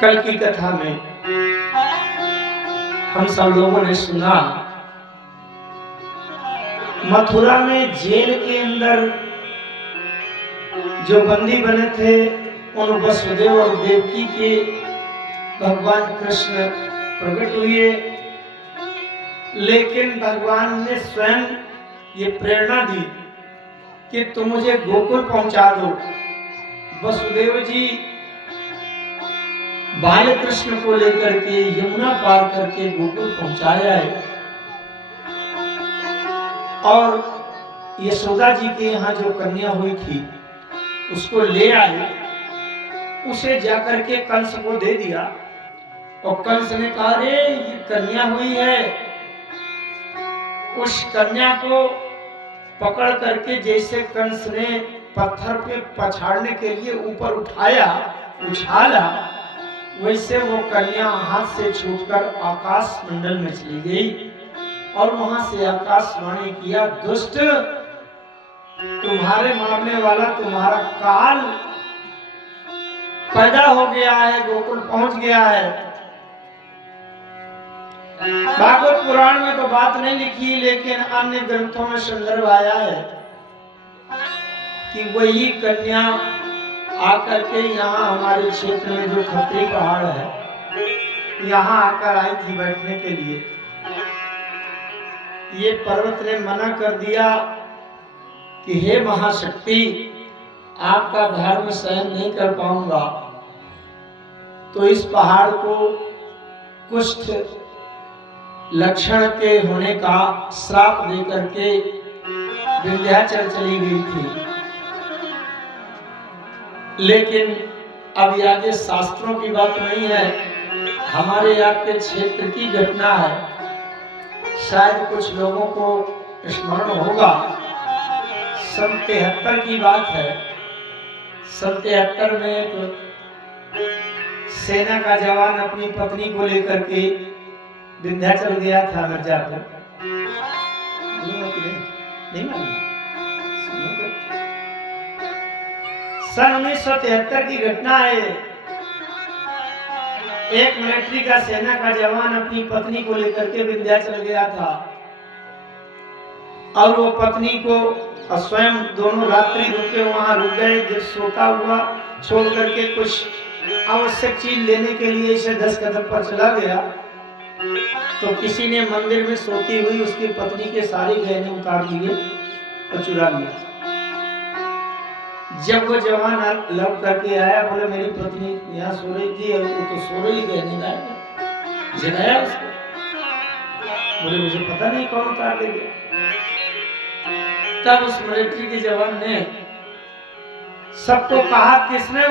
कल की कथा में हम सब लोगों ने सुना, मथुरा में जेल के अंदर जो बंदी बने थे उन वसुदेव और देवकी के भगवान कृष्ण प्रकट हुए, लेकिन भगवान ने स्वयं ये प्रेरणा दी कि तुम मुझे गोकुल पहुंचा दो। वसुदेव जी बाल कृष्ण को लेकर के यमुना पार करके गोकुल पहुंचाया है और यशोदा जी के यहाँ जो कन्या हुई थी उसको ले आए, उसे जाकर के कंस को दे दिया और कंस ने कहा, रे ये कन्या हुई है। उस कन्या को पकड़ करके जैसे कंस ने पत्थर पे पछाड़ने के लिए ऊपर उठाया उछाला, वैसे वो कन्या हाथ से छूटकर आकाश मंडल में चली गई और वहां से आकाशवाणी किया, दुष्ट तुम्हारे मारने वाला तुम्हारा काल पैदा हो गया है, गोकुल पहुंच गया है। भागवत पुराण में तो बात नहीं लिखी, लेकिन अन्य ग्रंथों में संदर्भ आया है कि वही कन्या आकर के यहाँ हमारे क्षेत्र में जो खत्री पहाड़ है यहाँ आकर आई थी बैठने के लिए। ये पर्वत ने मना कर दिया कि हे महाशक्ति, आपका भार में सहन नहीं कर पाऊंगा, तो इस पहाड़ को कुष्ठ लक्षण के होने का श्राप देकर के विंध्याचल चली गई थी। लेकिन अब आगे शास्त्रों की बात नहीं है, हमारे आपके क्षेत्र की घटना है। शायद कुछ लोगों को स्मरण होगा, सन 73 की बात है। सन 73 में एक सेना का जवान अपनी पत्नी को लेकर के विंध्याचल गया था मिर्जापुर। नहीं मालूम? सन 1973 की घटना है। एक मिलिट्री का सेना का जवान अपनी पत्नी को लेकर के विंध्याचल गया था और वो पत्नी को स्वयं दोनों रात्रि रुके, वहां रुक गए। जब सोता हुआ छोड़ करके कुछ आवश्यक चीज लेने के लिए इसे 10 कदम पर चला गया तो किसी ने मंदिर में सोती हुई उसकी पत्नी के सारे गहने उतार लिए और चुरा लिया। जब वो जवान लौट करके आया, बोले मेरी पत्नी यहाँ सो रही थी और वो तो सो रही गहने लाया, जगाया उसको। बोले मुझे पता नहीं कौन उतार ले गया। तब उस मिलिट्री के जवान ने सबको कहा, किसने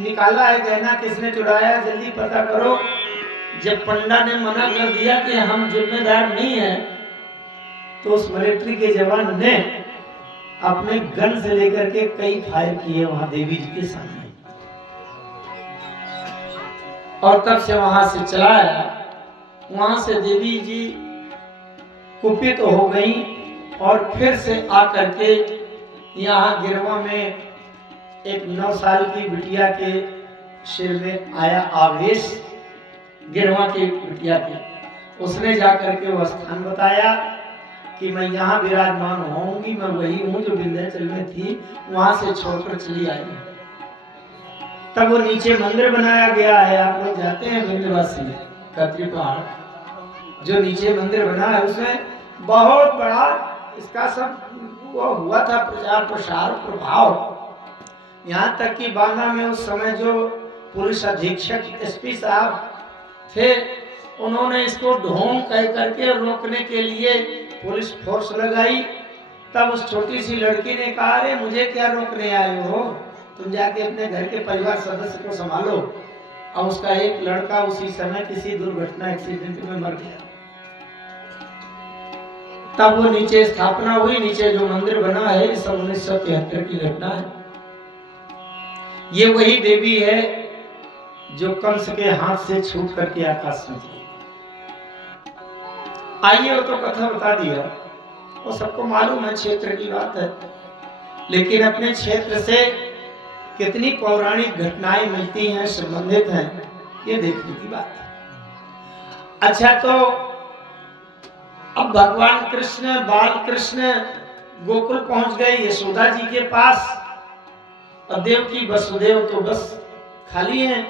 निकाला है गहना, किसने चुराया, जल्दी पता करो। जब पंडा ने मना कर दिया कि हम जिम्मेदार नहीं हैं, तो उस मिलिट्री के जवान ने अपने गन से लेकर के कई फायर किए वहां देवी जी के सामने और तब से वहां से चलाया। वहां से देवी जी कुपित तो हो गई और फिर से आकर के यहाँ गिरवा में एक 9 साल की बिटिया के सिर में आया आवेश, गिरवा की बिटिया के। उसने जाकर के वो स्थान बताया कि मैं यहाँ विराजमान होंगी, मैं वही हूँ जो विंध्याचल में थी, वहां से छोड़कर चली आई। तब वो नीचे मंदिर बनाया गया है। आप लोग जाते हैं विंध्यवासी में, खत्री पहाड़ जो नीचे मंदिर बना है, उसमें बहुत बड़ा इसका सब वो हुआ था प्रचार प्रसार प्रभाव। यहाँ तक कि बांदा में उस समय जो पुलिस अधीक्षक एसपी साहब थे, उन्होंने इसको ढोंग कह करके रोकने के लिए पुलिस फोर्स लगाई। तब उस छोटी सी लड़की ने कहा, अरे मुझे क्या रोकने आए हो, तुम जाके अपने घर के परिवार सदस्य को संभालो। और उसका एक लड़का उसी समय किसी दुर्घटना एक्सीडेंट में मर गया। तब वो नीचे स्थापना हुई, नीचे जो मंदिर बना है, सन 1973 की घटना है। ये वही देवी है जो कंस के हाथ से छूट करके आकाश में चली। आइए वो तो कथा बता दिया, वो सबको मालूम है, क्षेत्र की बात है। लेकिन अपने क्षेत्र से कितनी पौराणिक घटनाएं मिलती हैं, संबंधित हैं, ये देखने की बात है। अच्छा, तो अब भगवान कृष्ण, बाल कृष्ण गोकुल पहुंच गए यशोदा जी के पास, और देवकी वसुदेव तो बस खाली हैं।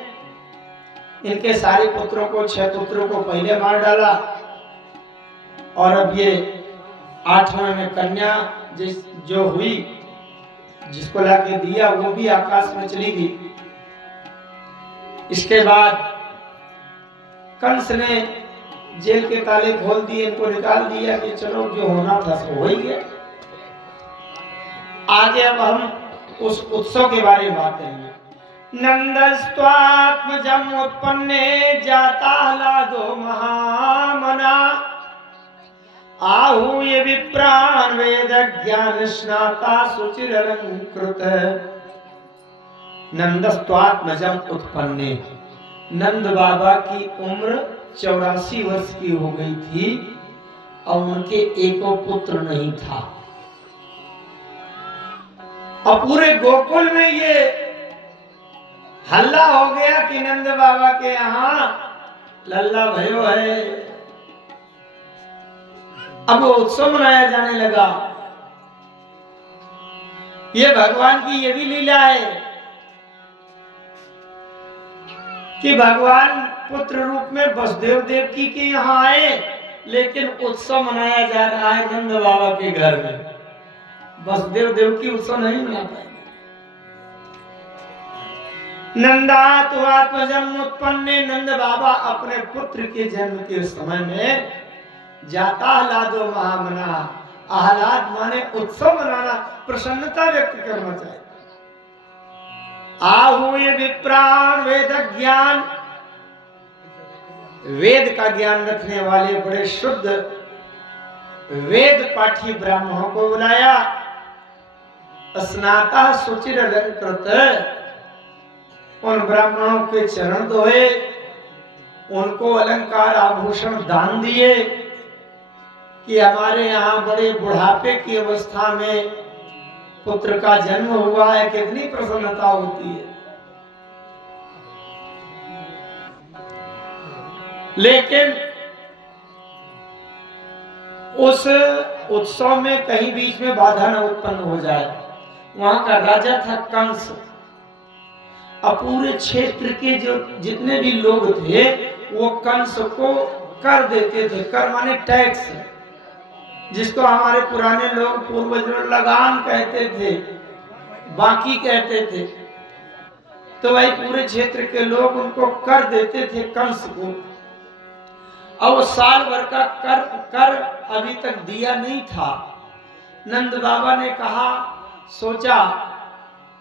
इनके सारे पुत्रों को, 6 पुत्रों को पहले मार डाला, और अब ये 8वें में कन्या जो हुई, जिसको लाके दिया, वो भी आकाश में चली गई। इसके बाद कंस ने जेल के ताले खोल दिए, इनको निकाल दिया कि चलो जो होना था सो हो ही गया। आगे अब हम उस उत्सव के बारे में बात करेंगे। नंदस्त्वात्मजम उत्पन्ने जाताहलादो महामना आहूय विप्रान वेद ज्ञान स्नाता सुचिरलंकृत। नंदस्त्वात्मजम उत्पन्ने, नंद बाबा की उम्र 84 वर्ष की हो गई थी और उनके एको पुत्र नहीं था, और पूरे गोकुल में ये हल्ला हो गया कि नंद बाबा के यहाँ लल्ला भयो है। अब वो उत्सव मनाया जाने लगा। ये भगवान की ये भी लीला है कि भगवान पुत्र रूप में वसुदेव देवकी के यहाँ आए, लेकिन उत्सव मनाया जा रहा है नंद बाबा के घर में। वसुदेव देवकी उत्सव नहीं मना पाएंगे। नंदात्मजम उत्पन्ने, नंद बाबा अपने पुत्र के जन्म के समय में जाता आह्लादो महामना, आह्लाद माने उत्सव मनाना, प्रसन्नता व्यक्त करना चाहिए। आहूय विप्रान वेद ज्ञान, वेद का ज्ञान रखने वाले बड़े शुद्ध वेद पाठी ब्राह्मणों को बुलाया। स्नाता सुचिर अलंकृत, उन ब्राह्मणों के चरण धोए, उनको अलंकार आभूषण दान दिए कि हमारे यहाँ बड़े बुढ़ापे की अवस्था में पुत्र का जन्म हुआ है, कितनी प्रसन्नता होती है। लेकिन उस उत्सव में कहीं बीच में बाधा न उत्पन्न हो जाए। वहां का राजा था कंस, और पूरे क्षेत्र के जो जितने भी लोग थे वो कंस को कर देते थे। कर माने टैक्स, जिसको हमारे पुराने लोग पूर्वज लगान कहते थे, बाकी कहते थे। तो वही पूरे क्षेत्र के लोग उनको कर देते थे कंस को, और वो साल भर का कर अभी तक दिया नहीं था। नंद बाबा ने कहा, सोचा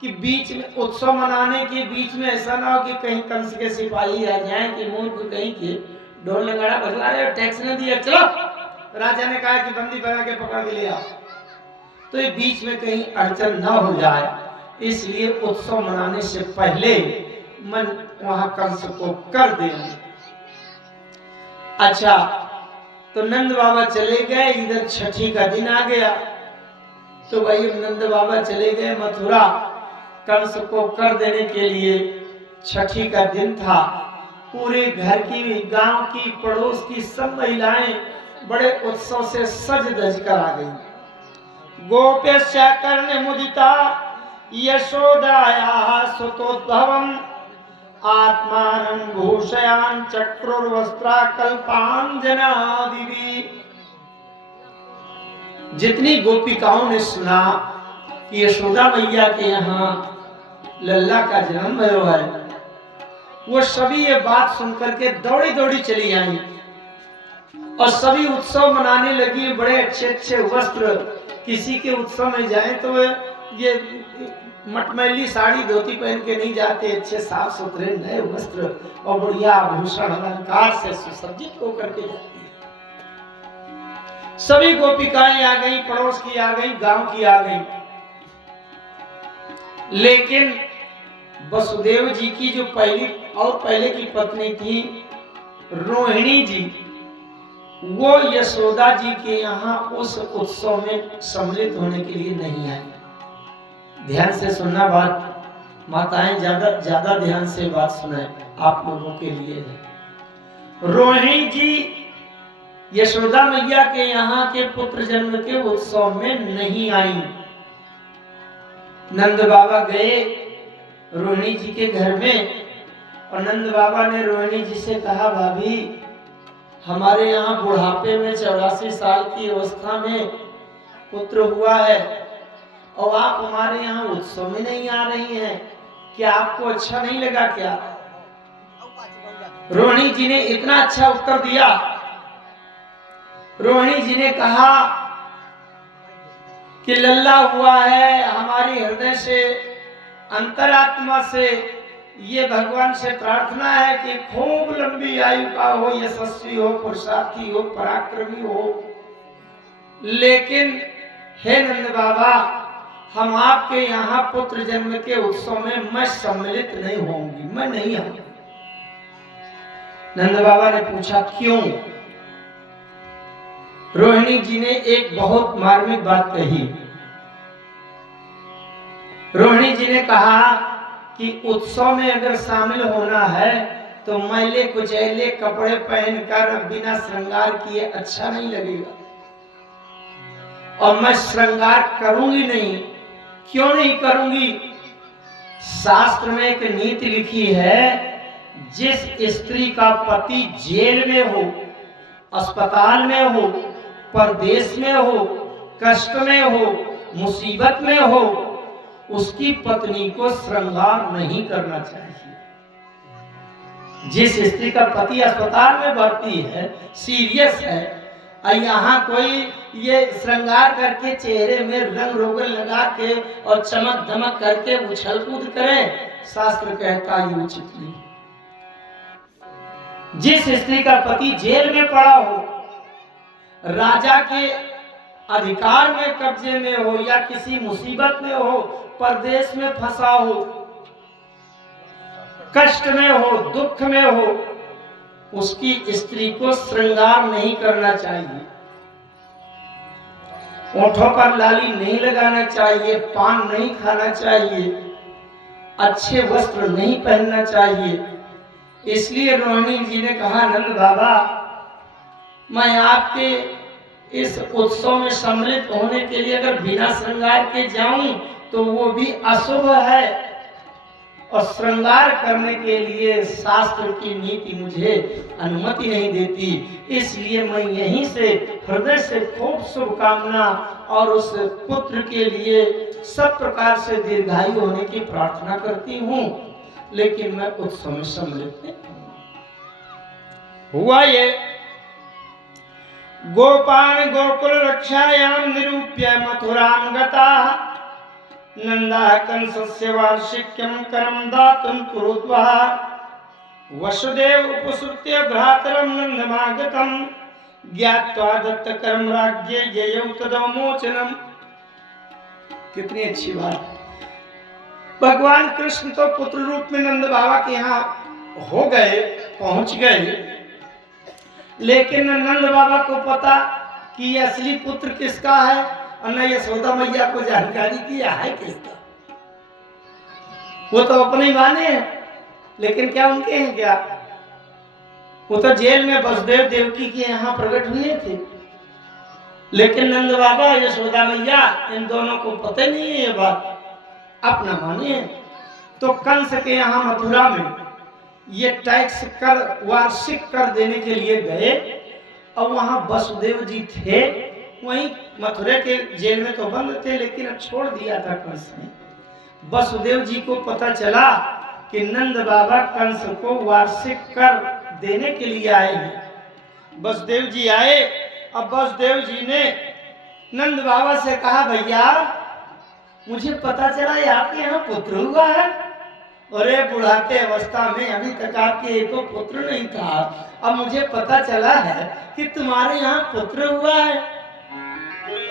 कि बीच में उत्सव मनाने के बीच में ऐसा ना हो कि कहीं कंस के सिपाही आ जाएं कि मूर्ख कहीं के ढोल नगाड़ा बजवा रहे, टैक्स नहीं दिया, चलो। राजा ने कहा कि बंदी बना के पकड़ के ले आओ। तो ये बीच में कहीं अड़चन ना हो जाए, इसलिए उत्सव मनाने से पहले मन वहां कंस को कर देंगे। अच्छा, तो नंद बाबा चले गए। इधर छठी का दिन आ गया, तो वही नंद बाबा चले गए मथुरा कंस को कर देने के लिए। छठी का दिन था। पूरे घर की, गांव की, पड़ोस की सब महिलाएं बड़े उत्सव से सज धज कर आ गई। गोपेश्या कर्ण मुदिता यशोदाया सुतोद्भवम आत्मानं भूषयान चक्रुर्वस्त्रा कल्पांजनादिवी। जितनी गोपिकाओं ने सुना कि यशोदा मैया के यहाँ लल्ला का जन्म हुआ है, वो सभी ये बात सुनकर के दौड़ी दौड़ी चली आई और सभी उत्सव मनाने लगी। बड़े अच्छे अच्छे वस्त्र, किसी के उत्सव में जाए तो ये मटमैली साड़ी धोती पहन के नहीं जाते, अच्छे साफ सुथरे नए वस्त्र और बढ़िया आभूषण अलंकार से सुसज्जित होकर के जाती है। सभी गोपिकाएं आ गई, पड़ोस की आ गई, गांव की आ गई। लेकिन वसुदेव जी की जो पहले की पत्नी थी रोहिणी जी, वो यशोदा जी के यहाँ उस उत्सव में सम्मिलित होने के लिए नहीं आई। ध्यान से सुनना बात। माताएं ज्यादा ध्यान से बात सुने, आप लोगों के लिए है। रोहिणी जी यशोदा मैया के यहाँ के पुत्र जन्म के उत्सव में नहीं आई। नंद बाबा गए रोहिणी जी के घर में और नंद बाबा ने रोहिणी जी से कहा, भाभी हमारे यहाँ बुढ़ापे में 84 साल की अवस्था में पुत्र हुआ है और आप हमारे यहाँ उत्सव में नहीं आ रही हैं, क्या आपको अच्छा नहीं लगा क्या? रोहिणी जी ने इतना अच्छा उत्तर दिया। रोहिणी जी ने कहा कि लल्ला हुआ है, हमारी हृदय से अंतरात्मा से ये भगवान से प्रार्थना है कि खूब लंबी आयु का हो, यशस्वी हो, पुरुषार्थी हो, पराक्रमी हो, लेकिन हे नंद बाबा हम आपके यहाँ पुत्र जन्म के उत्सव में मैं सम्मिलित नहीं होंगी, मैं नहीं आऊंगी। नंद बाबा ने पूछा क्यों? रोहिणी जी ने एक बहुत मार्मिक बात कही। रोहिणी जी ने कहा कि उत्सव में अगर शामिल होना है तो मैले कुचैले कपड़े पहनकर बिना श्रृंगार किए अच्छा नहीं लगेगा और मैं श्रृंगार करूंगी नहीं। क्यों नहीं करूंगी? शास्त्र में एक नीति लिखी है, जिस स्त्री का पति जेल में हो, अस्पताल में हो, परदेश में हो, कष्ट में हो, मुसीबत में हो, उसकी पत्नी को श्रृंगार नहीं करना चाहिए। जिस स्त्री का पति अस्पताल में भर्ती है, सीरियस है, और यहाँ कोई ये श्रृंगार करके चेहरे में रंग रोगन लगा के और चमक धमक करके उछल कूद करे, शास्त्र कहता ये उचित नहीं। जिस स्त्री का पति जेल में पड़ा हो, राजा के अधिकार में कब्जे में हो, या किसी मुसीबत में हो, परदेश में फंसा हो, कष्ट में हो, दुख में हो, उसकी स्त्री को श्रृंगार नहीं करना चाहिए। ओठों पर लाली नहीं लगाना चाहिए, पान नहीं खाना चाहिए, अच्छे वस्त्र नहीं पहनना चाहिए। इसलिए रोहिणी जी ने कहा, नंद बाबा मैं आपके इस उत्सव में सम्मिलित होने के लिए अगर बिना श्रृंगार के जाऊं तो वो भी अशुभ है, और श्रृंगार करने के लिए शास्त्र की नीति मुझे अनुमति नहीं देती। इसलिए मैं यहीं से हृदय से खूब शुभकामना और उस पुत्र के लिए सब प्रकार से दीर्घायु होने की प्रार्थना करती हूँ, लेकिन मैं उत्सव में सम्मिलित नहीं हुआ। ये गोपान गोकुल रक्षायाम निरूप्य मथुराम गता नंदा कंसस्य वार्षिक्यम करम दातुम कुरुत्वा वसुदेव उपसृत्य भ्रातरम नंदमागतम ज्ञात्वा दत्त कर्म राज्ये ययौ तदमोचनम। कितनी अच्छी बात। भगवान कृष्ण तो पुत्र रूप में नंद बाबा के यहाँ हो गए, पहुंच गए, लेकिन नंद बाबा को पता कि ये असली पुत्र किसका है और न यशोदा मैया को जानकारी किया है किसका। वो तो अपने ही माने हैं, लेकिन क्या उनके हैं क्या? वो तो जेल में वसुदेव देवकी के यहाँ प्रकट हुए थे, लेकिन नंद बाबा यशोदा मैया इन दोनों को पता नहीं है ये बात, अपना माने हैं। तो कंस के यहाँ मथुरा में ये टैक्स कर, वार्षिक कर देने के लिए गए, और वहां वसुदेव जी थे। वहीं मथुरा के जेल में तो बंद थे, लेकिन अब छोड़ दिया था कंस ने। वसुदेव जी को पता चला कि नंद बाबा कंस को वार्षिक कर देने के लिए आए हैं। वसुदेव जी आए, अब वसुदेव जी ने नंद बाबा से कहा, भैया मुझे पता चला ये आपके यहाँ पुत्र हुआ है। अरे बुढ़ापे अवस्था में अभी तक आपके एक पुत्र नहीं था, अब मुझे पता चला है कि तुम्हारे यहाँ पुत्र हुआ है।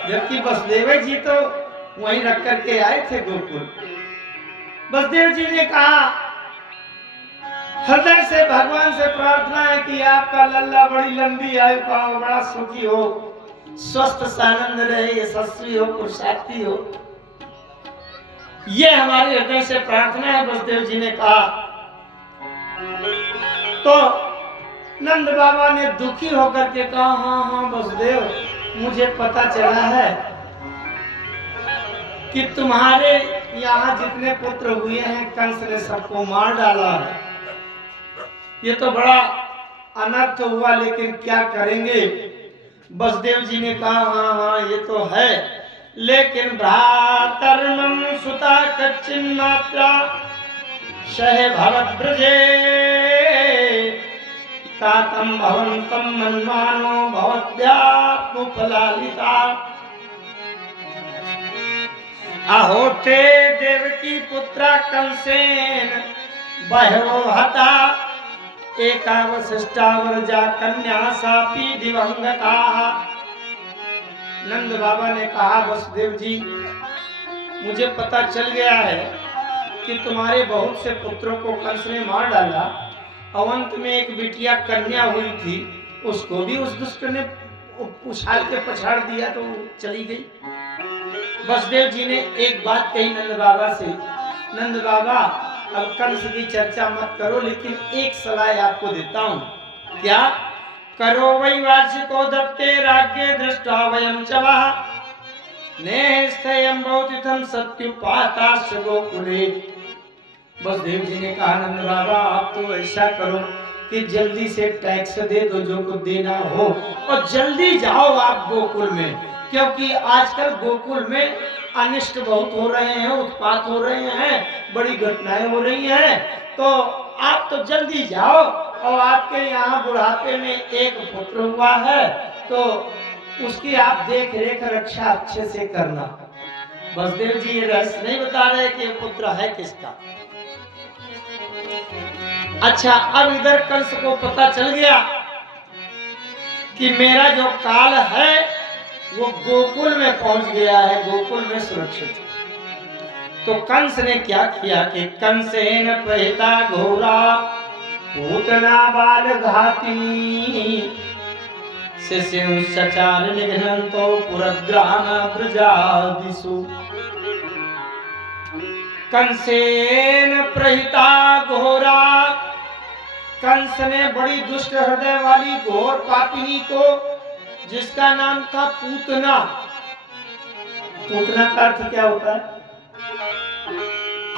जबकि वसुदेव जी तो वहीं रख करके आए थे गोकुल। वसुदेव जी ने कहा, हृदय से भगवान से प्रार्थना है कि आपका लल्ला बड़ी लंबी आयु का हो, बड़ा सुखी हो, स्वस्थ सानंद रहे, यशस्वी हो, पुरुषार्थी हो। ये हमारे हृदय से प्रार्थना है, बसदेव जी ने कहा। तो नंद बाबा ने दुखी होकर के कहा, हाँ हाँ बसदेव, मुझे पता चला है कि तुम्हारे यहाँ जितने पुत्र हुए हैं कंस ने सबको मार डाला है। ये तो बड़ा अनर्थ हुआ, लेकिन क्या करेंगे। बसदेव जी ने कहा, हाँ हाँ ये तो है, लेकिन भ्रातर्मम सुता कच्चिन्मात्रा शहे भवद्ब्रजे तातम भवन्तम मन्वानो भवद्यात्मफलालिता अहोते देवकी पुत्रा कंसेन बहवो हता एकावशिष्टावरजा कन्या सापी दिवंगता। नंद बाबा ने कहा, वसुदेव जी मुझे पता चल गया है कि तुम्हारे बहुत से पुत्रों को कंस ने मार डाला। अवंत में एक बिटिया कन्या हुई थी, उसको भी उस दुष्ट ने उछाल के पछाड़ दिया तो चली गई। वसुदेव जी ने एक बात कही नंद बाबा से, नंद बाबा अब कंस की चर्चा मत करो, लेकिन एक सलाह आपको देता हूँ। क्या? करो वै वार्षिको दत्ते राज्ञे दृष्टा वयं च वः नेस्थयं भवतिथं सत्युपाताश्च गोकुले। वसुदेव जी ने कहा, नंद बाबा आप तो ऐसा करो कि जल्दी से टैक्स दे दो जो कुछ देना हो, और जल्दी जाओ आप गोकुल में, क्योंकि आजकल गोकुल में अनिष्ट बहुत हो रहे हैं, उत्पात हो रहे हैं, बड़ी घटनाएं हो रही हैं। तो आप तो जल्दी जाओ, और आपके यहाँ बुढ़ापे में एक पुत्र हुआ है तो उसकी आप देख रेख रक्षा अच्छे से करना। वसुदेव जी ये रहस्य नहीं बता रहे कि पुत्र है किसका। अच्छा, अब इधर कंस को पता चल गया कि मेरा जो काल है वो गोकुल में पहुंच गया है, गोकुल में सुरक्षित है। तो कंस ने क्या किया कि कंसेन प्रहिता घोरा पूतना बाल घातिनी शिशु सचार निघ्नन्तो पुरग्राम ब्रजादिषु। कंसेन प्रहिता घोरा, कंस ने बड़ी दुष्ट हृदय वाली घोर पापिनी को, जिसका नाम था पूतना। पूतना का अर्थ क्या होता है?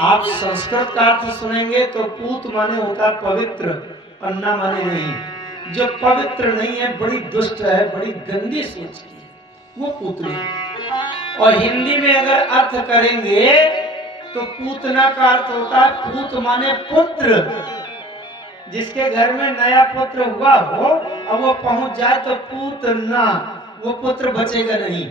आप संस्कृत का अर्थ सुनेंगे तो पूत माने होता है पवित्र, अन्ना माने नहीं। जो पवित्र नहीं है, बड़ी दुष्ट है, बड़ी गंदी सोच की है, वो पूतनी। और हिंदी में अगर अर्थ करेंगे तो पूतना का अर्थ होता है पूत माने पुत्र। जिसके घर में नया पुत्र हुआ हो और वो पहुंच जाए तो पूतना, वो पुत्र बचेगा नहीं।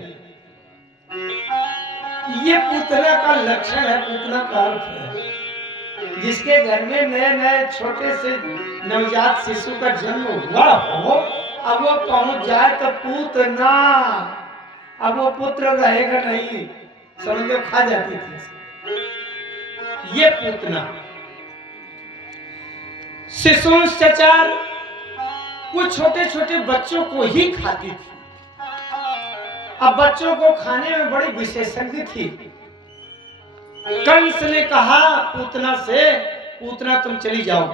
ये पूतना का लक्षण है, पूतना का अर्थ है जिसके घर में नए नए छोटे से नवजात शिशु का जन्म हुआ हो, अब वो पहुंच जाए तो पूतना, अब वो पुत्र रहेगा नहीं, समझो खा जाती थी ये पूतना। शिशु सचार, वो छोटे छोटे बच्चों को ही खाती थी। अब बच्चों को खाने में बड़ी विशेषज्ञ थी। कंस ने कहा पूतना से, पूतना तुम चली जाओ,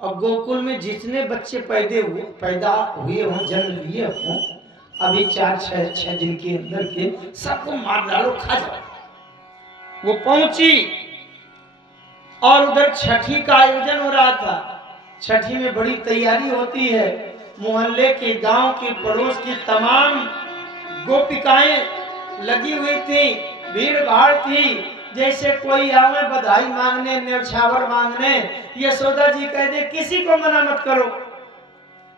अब गोकुल में जितने बच्चे पैदा हुए हों, जन्म लिए हों, अभी 4-6 दिन के अंदर के सबको मार डालो, खा जाओ। वो पहुंची और उधर छठी का आयोजन हो रहा था। छठी में बड़ी तैयारी होती है, मोहल्ले के, गांव के, पड़ोस की तमाम गोपिकाएं लगी हुई थी, भीड़ भाड़ थी। जैसे कोई आवे बधाई मांगने, न्यौछावर मांगने, यशोदा जी कह दे किसी को मना मत करो।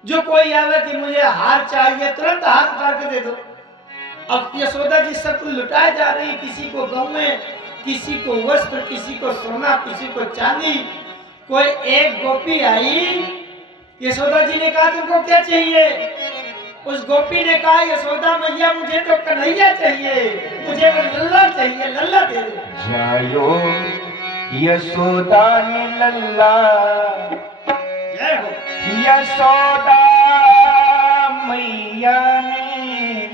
जो कोई आवे कि मुझे हार चाहिए, तुरंत हार उतार के दे दो। अब यशोदा जी सब कुछ लुटाए जा रही, किसी को गौएं, किसी को वस्त्र, किसी को सोना, किसी को चांदी। कोई एक गोपी आई, यशोदा जी ने कहा तुमको क्या चाहिए? उस गोपी ने कहा यशोदा मैया मुझे तो कन्हैया चाहिए, मुझे वो लल्ला चाहिए, लल्ला दे दो। जायो यशोदा ने लल्ला, जय हो यशोदा मैया ने,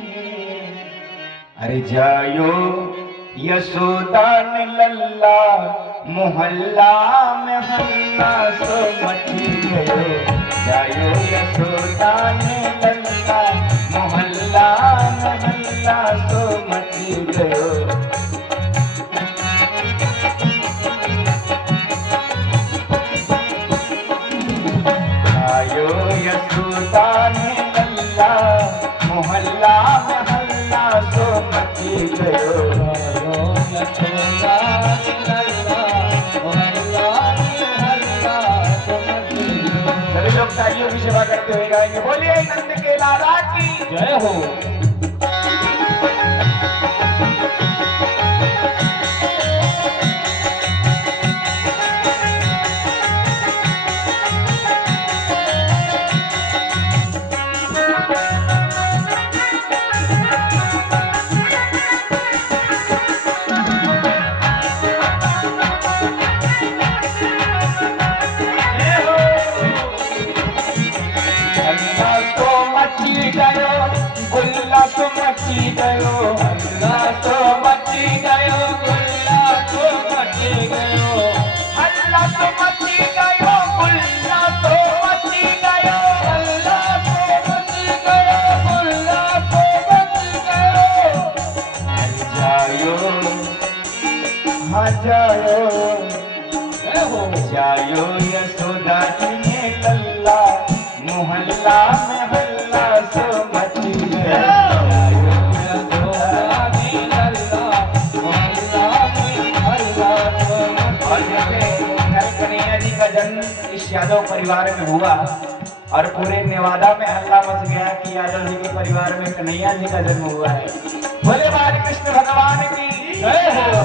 अरे जायो यशोदा ने लल्ला मोहल्ला में हल्ला सो मची गयो जायो यशोदा ने लल्ला मोहल्ला में हल्ला सो मची गयो जायो यशोदा ने लल्ला मोहल्ला में हल्ला सो मची गयो सभी लोग तालियों की सेवा करते हुए गाएंगे बोलिए नंद के लाला की जय हो। गुल्ला तो मची गयो हल्ला तो मची गयो गुल्ला तो मची गयो हल्ला तो मची गयो गुल्ला तो मची गयो हल्ला तो मची गयो गुल्ला तो मची गयो जायो हाँ जायो यशोदा ने लल्ला मोहल्ला में हल्ला सो मची गयो इस यादव परिवार में हुआ और पूरे नेवादा में हल्ला मच गया कि यादव जी के परिवार में कन्हैया जी का जन्म हुआ है। बोले बाल कृष्ण भगवान की जय हो।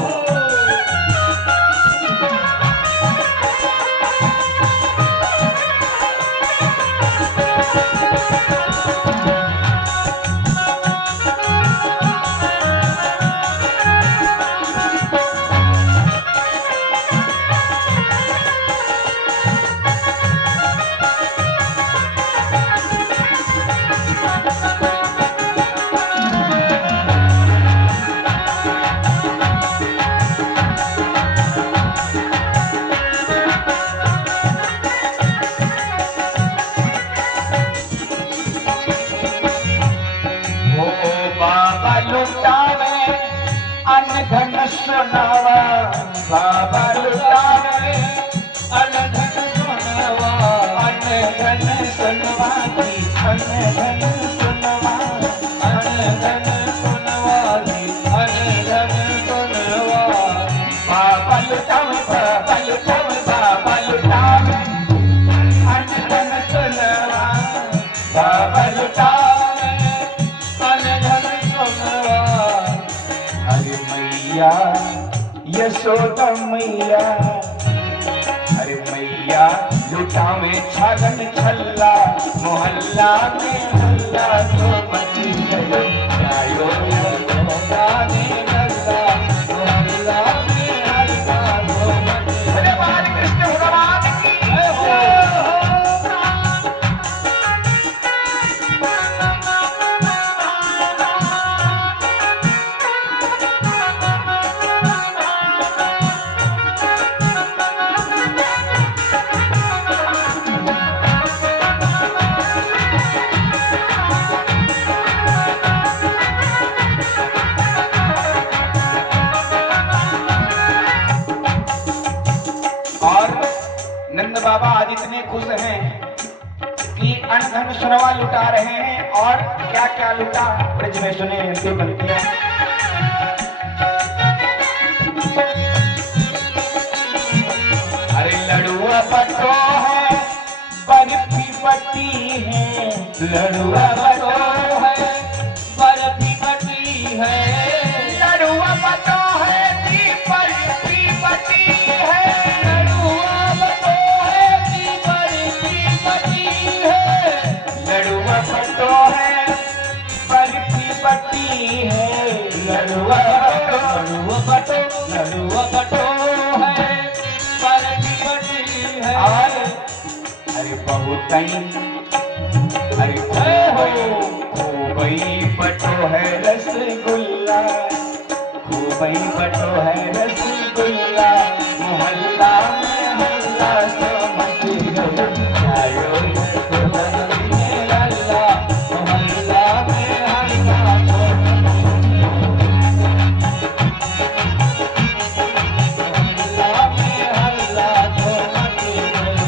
धन सुनावा बाबा लुटावे अन धन सुनावा अन धन सुनवा की अन धन सुनवा अन धन सुनवा की अन धन सुनवा बाबा लुटावे बाबा लुटावे अन धन सुनवा बाबा लुटावे अन धन सुनवा अरे मैया यशोदा मैया अरे मैया लुटावे छागन छल्ला मोहल्ला में हल्ला तो मची गयो जायो यशोदा ने लल्ला मोहल्ला में हल्ला तो मची अरे बाल कृष्ण भगवान की जय हो। नंद बाबा आज इतने खुश हैं कि अनधन सुनवा लुटा रहे हैं और क्या क्या लुटा ब्रज में सुने इनकी पंक्तियां। अरे लड़ुआ बटो है बर्फी बटी है लड़ुआ बटो है बर्फी बटी है लड़ुआ बटो है बर्फी बटी है लड़ुआ बटो है बर्फी बटी है लड़ुआ बटो है बर्फी बटी है अरे बहुत अरे खूबई बटो है रसगुल्ला खूब वही बटो है रसगुल्ला, मोहल्ला में हल्ला तो मची गयो, जायो रसगुल्ला लल्ला, मोहल्ला में हल्ला तो मोहल्ला में हल्ला तो मची गयो।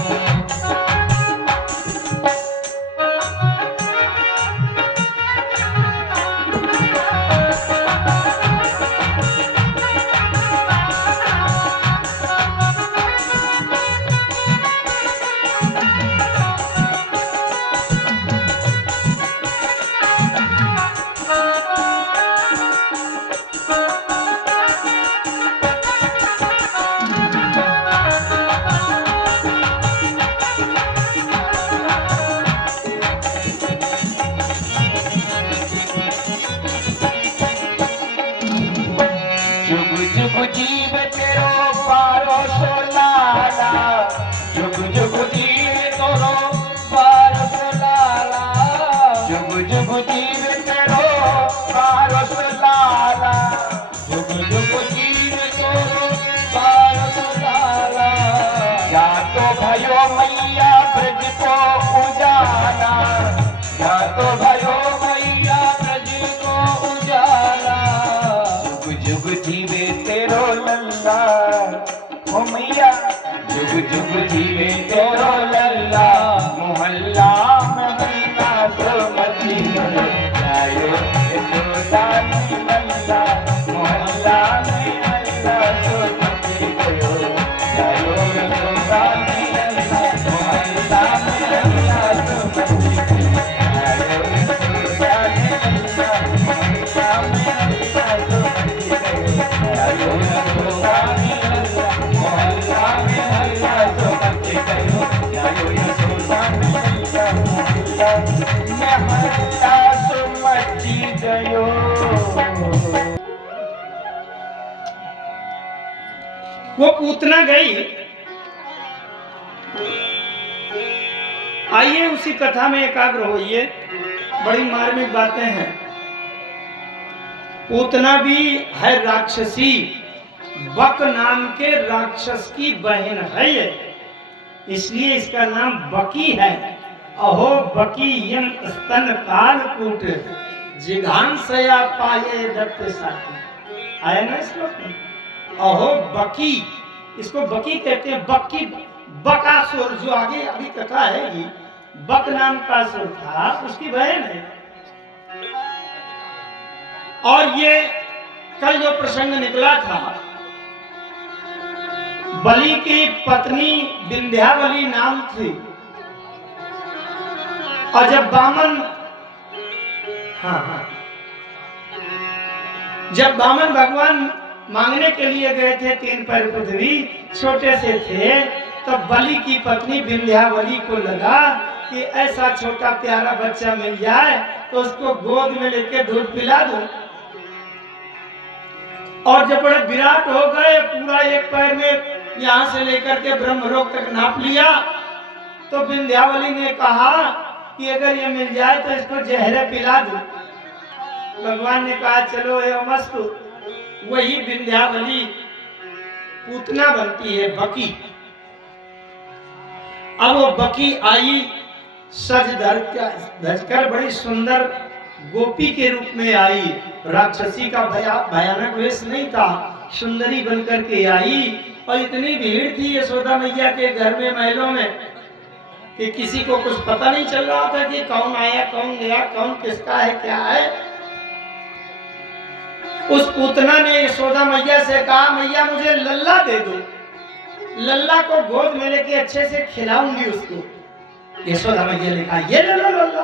जुग जुग जीव तेरो पारो सो लाला, जुग जुग जीव तेरो पारो सो लाला, जुग जुग जीव तेरो पारो सो लाला, जुग जुग जीव तेरो पारो सो लाला। या तो भयो मैया ब्रज को उजाला, या तो भयो मैया ब्रज को उजाला, जुग जुग जीवे तेरो लल्ला, ओ मैया जुग जुग जीवे तेरो लल्ला, मोहल्ला में हल्ला तो मची गयो, जायो यशोदा की लल्ला, मोहल्ला में हल्ला तो मची गयो, जायो यशोदा की लल्ला, मोहल्ला में हल्ला तो मची गयो, जायो यशोदा की लल्ला, मोहल्ला में हल्ला तो मची गयो, जायो यशोदा की लल्ला, मोहल्ला में हल्ला तो मची गयो, जायो यशोदा की लल्ला, मोहल्ला में हल्ला तो मची गयो। वो पूतना गई। आइए उसी कथा में एकाग्र होइए, बड़ी मार्मिक बातें हैं। पूतना भी है राक्षसी, बक नाम के राक्षस की बहन है ये, इसलिए इसका नाम बकी है। अहो बकी यम स्तन कालकूट, जिघांसया पाये दत्त साथी। आया ना श्लोक में, अहो बकी, इसको बकी कहते हैं। बकी बकासुर, जो आगे अभी कथा है ये, बक नाम का असुर था, उसकी बहन है। और ये कल जो प्रसंग निकला था, बलि की पत्नी विंध्यावली नाम थी, और जब बामन जब बामन भगवान मांगने के लिए गए थे, 3 पैर पृथ्वी छोटे से थे, तब बलि की पत्नी विंध्यावली को लगा कि ऐसा छोटा प्यारा बच्चा मिल जाए तो उसको गोद में लेके दूध पिला दो। और जब बड़े विराट हो गए, पूरा 1 पैर में यहाँ से लेकर के ब्रह्मलोक तक नाप लिया, तो विंध्यावली ने कहा कि अगर ये मिल जाए तो इसको जहरे पिला दो। भगवान ने कहा चलो एवमस्तु। वही विंध्यावली पूतना बनती है, बकी। अब वो बकी आई सज धजकर, बड़ी सुंदर गोपी के रूप में आई। राक्षसी का भयानक वेश नहीं था, सुंदरी बनकर के आई। और इतनी भीड़ थी यशोदा मैया के घर में, महलों में, कि किसी को कुछ पता नहीं चल रहा था कि कौन आया, कौन गया, कौन किसका है, क्या है। उस पूतना ने यशोदा मैया से कहा, मैया मुझे लल्ला दे दो, लल्ला को गोद में लेके अच्छे से खिलाऊंगी उसको। यशोदा मैया ने कहा, ये ले लो लल्ला।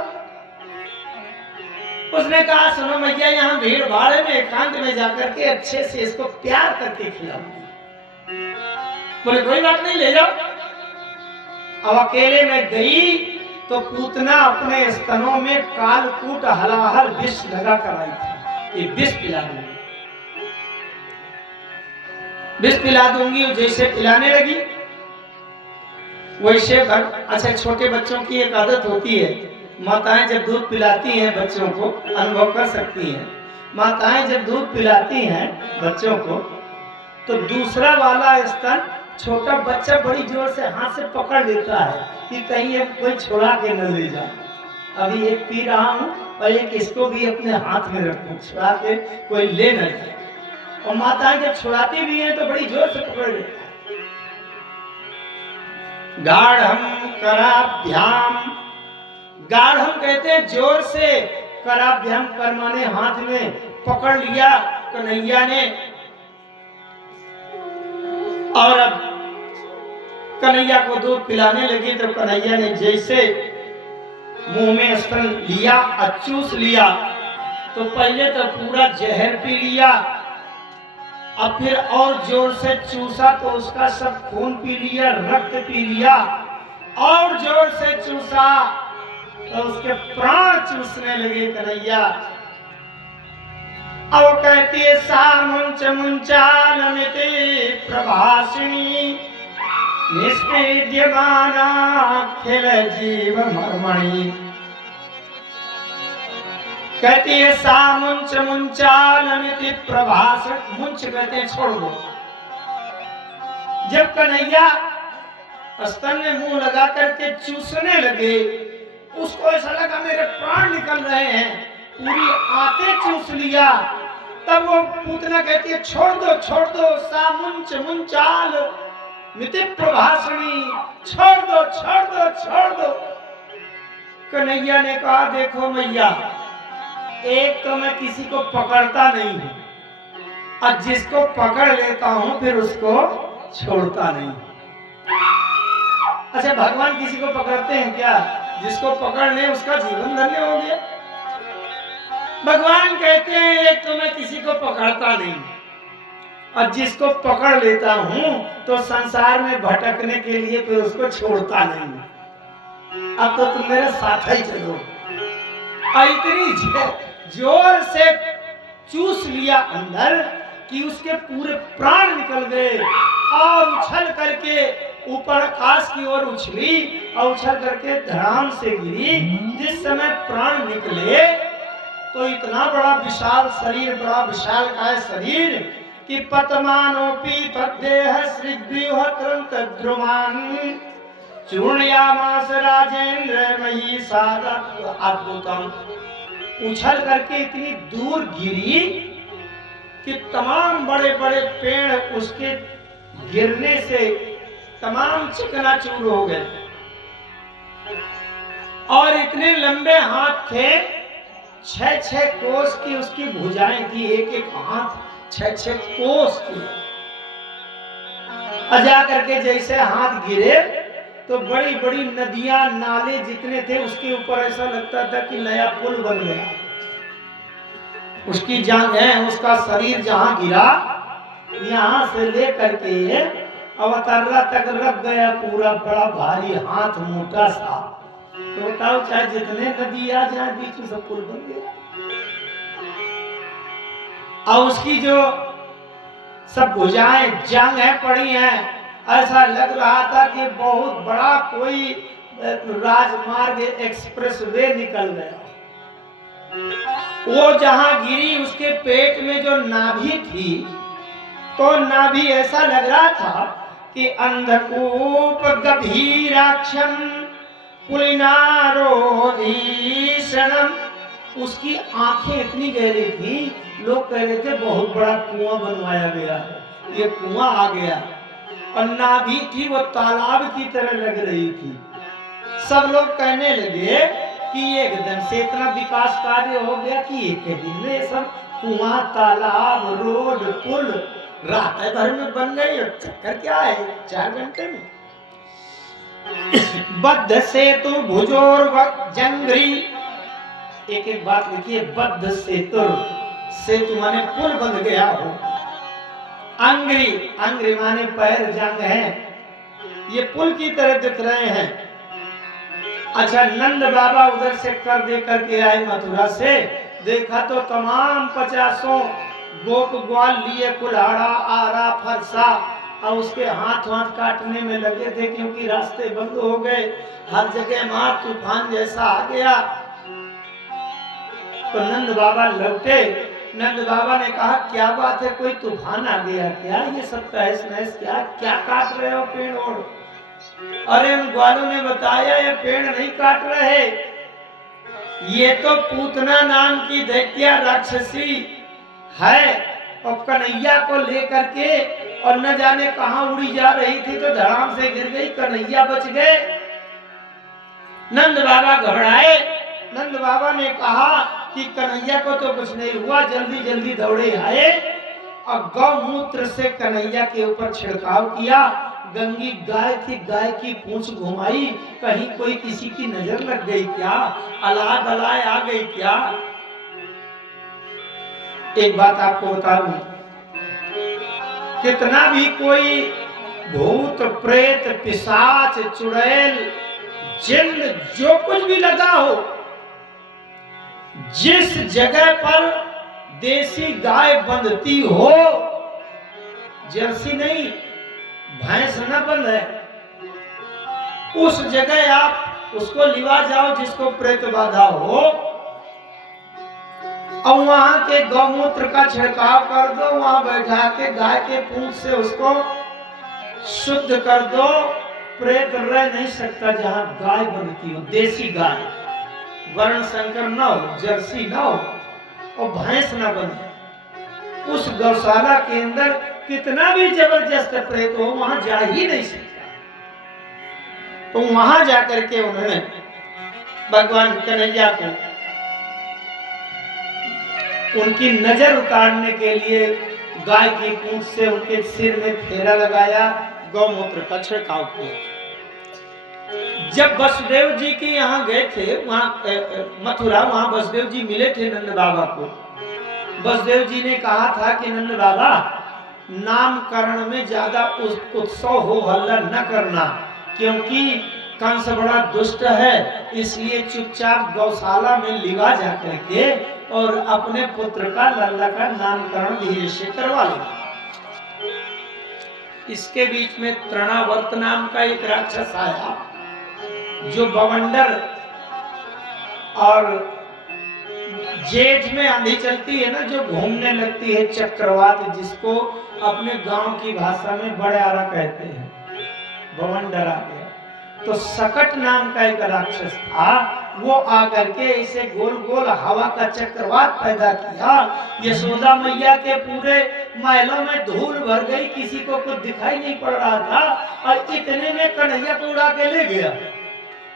उसने कहा, सुनो मैया, यहाँ भीड़ भाड़ में एकांत में जाकर के अच्छे से इसको प्यार करके खिलाऊंगी। बोले कोई बात नहीं, ले जाओ। अब अकेले में गई तो पूतना अपने स्तनों में कालकूट हलाहल विष लगा कर आई थी, ये विष पिला दूंगी, विष पिला दूंगी। जैसे पिलाने लगी वैसे अच्छा, छोटे बच्चों की एक आदत होती है, माताएं जब दूध पिलाती हैं बच्चों को, अनुभव कर सकती हैं, माताएं जब दूध पिलाती हैं बच्चों को तो दूसरा वाला स्तन छोटा बच्चा बड़ी जोर से हाथ से पकड़ लेता है कि कहीं ये कोई छुड़ा के न ले जाए। अभी एक पी रहा हूँ और एक इसको भी अपने हाथ में रखूं, छुड़ा के कोई ले न जाए। और माताएं जब छुड़ाती भी हैं तो बड़ी जोर से पकड़ लेती है। गाढ़म कराभ्याम, गाढ़म कहते हैं जोर से, कराभ्याम कर माने हाथ में पकड़ लिया कन्हैया ने। और अब कन्हैया को दूध पिलाने लगी तो कन्हैया ने जैसे मुंह में स्तन लिया और चूस लिया तो पहले तो पूरा जहर पी लिया, अब फिर और जोर से चूसा तो उसका सब खून पी लिया, रक्त पी लिया, और जोर से चूसा तो उसके प्राण चूसने लगे कन्हैया। अब कहती है सा मुंच मुंचालमिते प्रभासिनी निष्पेद्यमाना खिल जीव मर्मणि। कहती है सा मुंच मुंचालमिति प्रभास, मुंच कहते हैं छोड़ दो। जब कन्हैया स्तन में मुंह लगा करके चूसने लगे उसको ऐसा लगा मेरे प्राण निकल रहे हैं, पूरी आते चूस लिया। तब वो पूतना कहती है छोड़ दो सा मुंच मुंचाल मिति प्रभासनी, छोड़ दो। कन्हैया ने कहा देखो मैया, एक तो मैं किसी को पकड़ता नहीं हूं और जिसको पकड़ लेता हूं फिर उसको छोड़ता नहीं। अच्छा भगवान किसी को पकड़ते हैं क्या? जिसको पकड़ ले उसका जीवन धन्य हो गया। भगवान कहते हैं एक तो मैं किसी को पकड़ता नहीं और जिसको पकड़ लेता हूं तो संसार में भटकने के लिए फिर उसको छोड़ता नहीं। अब तो तुम मेरे साथ ही चलो। और इतनी जोर से चूस लिया अंदर कि उसके पूरे प्राण निकल गए और उछल करके ऊपर आकाश की ओर उछली और उछल करके धड़ाम से गिरी। जिस समय प्राण निकले तो इतना बड़ा विशाल शरीर, बड़ा विशाल काय शरीर कि पतमानोपि तद्देह श्रीव्यूहत्रं तद्रुमान चूर्णयामास राजेंद्र मयि सादर अद्भुतम। उछल करके इतनी दूर गिरी कि तमाम बड़े बड़े पेड़ उसके गिरने से तमाम चिकनाचूर हो गए और इतने लंबे हाथ थे, 6-6 कोस की उसकी भुजाएं थी, एक हाथ 6-6 कोस की। जा करके जैसे हाथ गिरे तो बड़ी बड़ी नदियां नाले जितने थे उसके ऊपर ऐसा लगता था कि नया पुल बन गया। उसकी जांघें, उसका शरीर जहां गिरा यहां से लेकर के अवतर्रा तक रख गया पूरा बड़ा भारी हाथ मोटा सा। तो बताओ चाहे जितने नदी आ जाए बीच में सब पुल बन गया। और उसकी जो सब भुजाएं जांघें पड़ी हैं, ऐसा लग रहा था कि बहुत बड़ा कोई राजमार्ग एक्सप्रेस वे निकल गया। वो जहां गिरी उसके पेट में जो नाभि थी तो नाभि ऐसा लग रहा था कि अंधकूप गभीराक्षम पुलिनारोधीशनम। उसकी आंखें इतनी गहरी थी, लोग कह रहे थे बहुत बड़ा कुआं बनवाया गया है, ये कुआं आ गया। और नाभि थी वो तालाब की तरह लग रही थी। सब लोग कहने लगे कि एकदम से इतना विकास कार्य हो गया कि एक दिन में सब कुआं, तालाब, रोड, पुल रात भर में बन गई। चक्कर क्या है 4 घंटे में। बद्ध सेतु भुजोर जंगरी, एक बात लिखिए, बद्ध सेतु, सेतु माने पुल बन गया हो। अंग्री, अंग्री माने पैर, जंग है, ये पुल की तरह दिख रहे हैं। अच्छा नंद बाबा उधर से कर दे करके आए मथुरा से, देखा तो तमाम 50 गोप ग्वाल लिए कुल्हाड़ा, आरा, फरसा और उसके हाथ काटने में लगे थे क्योंकि रास्ते बंद हो गए, हर जगह मार तूफान जैसा आ गया। तो नंद बाबा लौटे, नंद बाबा ने कहा क्या बात है, कोई तूफान आ गया क्या? ये सब तहस नहस क्या क्या काट रहे हो पेड़? और अरे उन ग्वालों ने बताया ये पेड़ नहीं काट रहे, ये तो पूतना नाम की दैत्या राक्षसी है और कन्हैया को लेकर के और न जाने कहां उड़ी जा रही थी तो धड़ाम से गिर गई, कन्हैया बच गए। नंद बाबा घबराए। नंद बाबा ने कहा कि कन्हैया को तो कुछ नहीं हुआ, जल्दी जल्दी दौड़े आए और गौमूत्र से कन्हैया के ऊपर छिड़काव किया। गंगी गाय थी, गाय की पूंछ घुमाई, कहीं कोई किसी की नजर लग गई क्या? अलाय बलाय आ गई क्या? एक बात आपको बता दूं, कितना भी कोई भूत प्रेत पिशाच चुड़ैल जिन्न जो कुछ भी लगा हो, जिस जगह पर देसी गाय बंधती हो, जर्सी नहीं भैंस न बंध है, उस जगह आप उसको लिवा जाओ जिसको प्रेत बाधा हो और वहां के गौमूत्र का छिड़काव कर दो, वहां बैठा के गाय के पूंछ से उसको शुद्ध कर दो, प्रेत रह नहीं सकता जहां गाय बनती हो, देसी गाय, वर्ण संकर न हो, जर्सी न हो और भैंस न बने। उस गौशाला के अंदर कितना भी जबरदस्त प्रेत हो वहां जा ही नहीं सकता। तो वहां जाकर के उन्होंने भगवान कन्हैया को उनकी नजर उतारने के लिए गाय की पूंछ से उनके सिर में फेरा लगाया, गौमूत्र का छिड़काव किया। जब वसुदेव जी के यहाँ गए थे, वहां मथुरा, वहां वसुदेव जी मिले थे नंद बाबा को। वसुदेव जी ने कहा था कि नंद बाबा नामकरण में ज्यादा उत्सव हो हल्ला न करना, क्योंकि कंस बड़ा दुष्ट है, इसलिए चुपचाप गौशाला में लिवा जा करके और अपने पुत्र का लल्ला का नामकरण धीरे से करवा लेना। इसके बीच में तृणावर्त नाम का एक राक्षस आया जो बवंडर और जेठ में आंधी चलती है ना, जो घूमने लगती है, चक्रवात, जिसको अपने गांव की भाषा में बड़यारा कहते हैं, बवंडर आ गया। तो सकट नाम का एक राक्षस था, वो आकर के इसे गोल गोल हवा का चक्रवात पैदा किया। यशोदा मैया के पूरे महलों में धूल भर गई, किसी को कुछ दिखाई नहीं पड़ रहा था और इतने में कन्हैया को उड़ा के ले गया।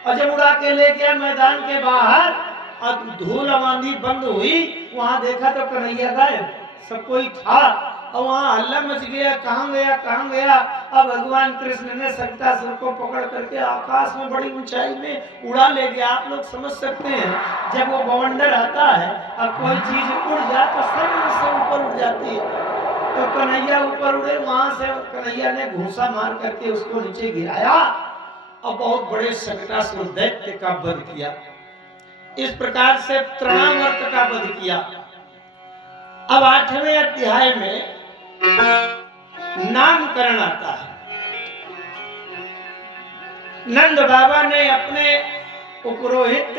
और जब उड़ा के ले गया मैदान के बाहर और धूल आंधी बंद हुई, वहां देखा तो कन्हैया गायब, सब कोई था और वहां हल्ला मच गया, कहां गया कहां गया। अब भगवान कृष्ण ने शक्तासुर को पकड़ करके आकाश में बड़ी ऊंचाई में उड़ा ले गया। आप लोग समझ सकते हैं, जब वो बवंडर आता है और कोई चीज उड़ जाए तो सबसे ऊपर उड़ जाती है, तो कन्हैया ऊपर उड़े, वहां से कन्हैया ने घूंसा मार करके उसको नीचे गिराया और बहुत बड़े शक्तासुर दैत्य का वध किया। इस प्रकार से तृणावर्त का वध किया। अब 8वें अध्याय में नामकरण आता है। नंद बाबा ने अपने उपरोहित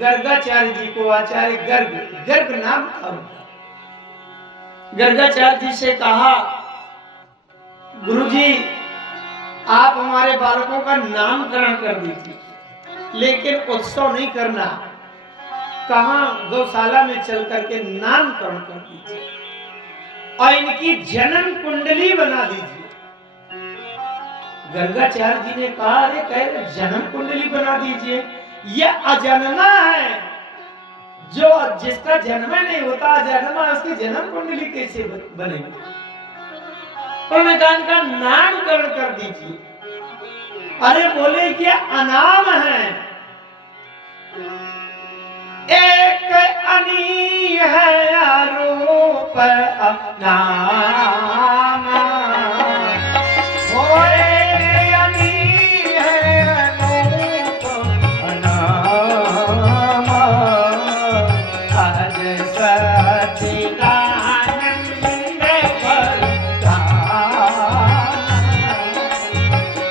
गर्गाचार्य जी को, आचार्य गर्ग नाम था, गर्गाचार्य जी से कहा, गुरुजी आप हमारे बालकों का नामकरण कर दीजिए, लेकिन उत्सव नहीं करना, कहां गौशाला में चल करके नामकरण कर दीजिए और इनकी जन्म कुंडली बना दीजिए। गर्गाचार्य जी ने कहा, अरे कह जन्म कुंडली बना दीजिए, यह अजन्मा है, जो जिसका जन्म नहीं होता अजन्मा, उसकी जन्म कुंडली कैसे बनेगी? उन्होंने कहा इनका नामकरण कर दीजिए। अरे बोले क्या अनाम है, एक अनी है आरोप नाम, एक अनी है अनूप नाम, आज सच्चिदानंद प्रधान,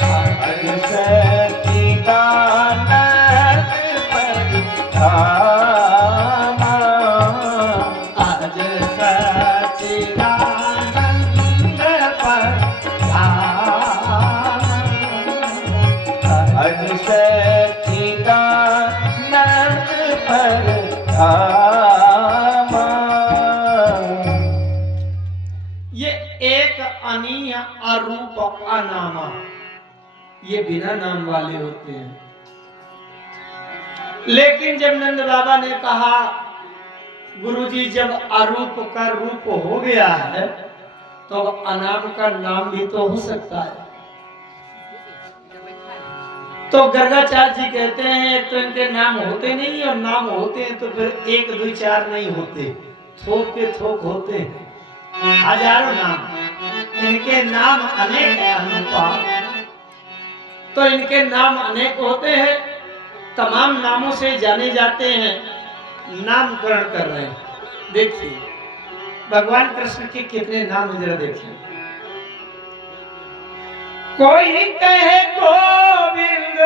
आज सच्चिदानंद प्रधान, आज शक्ति का नंद पर धामा। ये एक अनीय अरूप अनामा, ये बिना नाम वाले होते हैं। लेकिन जब नंद बाबा ने कहा गुरुजी जब अरूप का रूप हो गया है तो अनाम का नाम भी तो हो सकता है। तो गर्गाचार्य जी कहते हैं एक तो इनके नाम होते नहीं और नाम होते हैं तो फिर एक दो चार नहीं होते, थोक पे थोक होते हैं, हजारों नाम। इनके नाम अनेक है अनुपात, तो इनके नाम अनेक होते हैं, तमाम नामों से जाने जाते हैं, नामकरण कर रहे हैं। देखिए भगवान कृष्ण के कितने नाम जरा देखिए। कोई कहे गोविंद,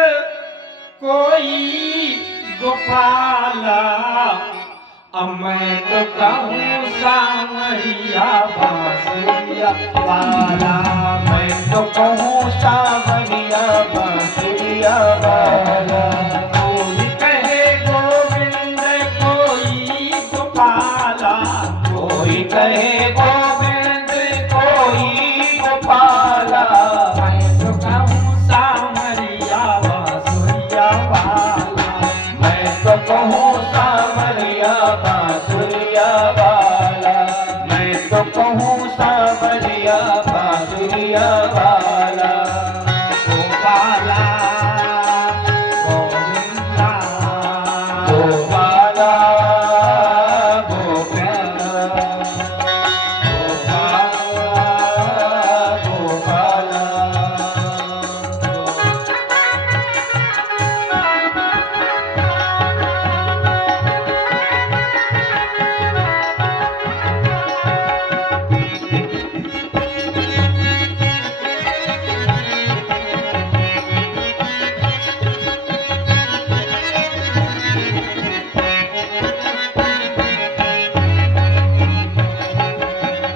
कोई गोपाला, अब मैं तो कहूँ सावरिया बांसुरिया वाला। मैं तो कहूँ सावरिया बांसुरिया वाला। कोई कहे गोविंद, कोई गोपाला, कोई कहे गोविंद, कोई गोपाला, मैं तो कहूँ सावरिया बांसुरिया वाला। मैं तो कहूँ सावरिया बांसुरिया वाला। मैं तो कहूँ सावरिया बांसुरिया वाला। गोपाला गोविंदा, गोपाला गोपाला, गोपाला गोपाला।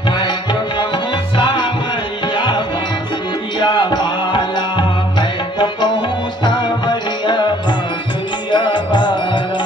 मैं तो कहूँ सावरिया बांसुरिया वाला। मैं तो कहूँ सावरिया बांसुरिया वाला।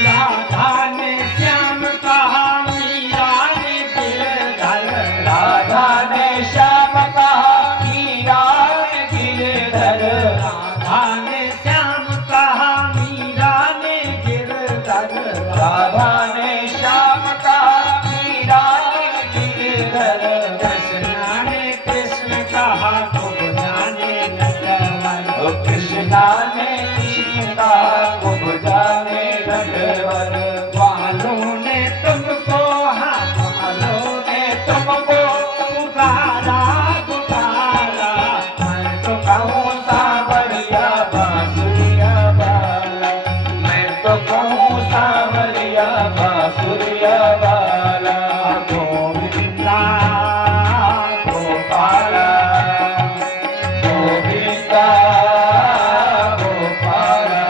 राधा ने श्याम कहा, मीरा ने गिरधर। राधा ने श्याम कहा, मीरा ने गिरधर। राधा ने श्याम कहा, मीरा ने गिरधर। राधा ने श्याम कहा, मीरा ने गिरधर। कृष्णा ने कृष्ण कहा, खूब जाने नटवर। ओ कृष्णा ने कृष्ण कहा, खूब जाने नटवर। वालों ने तुमको, हाँ वालों ने तुमको पुकारा पुकारा। मैं तो कहूँ सावरिया बांसुरिया वाला। मैं तो कहूँ सावरिया बांसुरिया वाला। गोविंदा गोपाला गोविंदा गोपाला।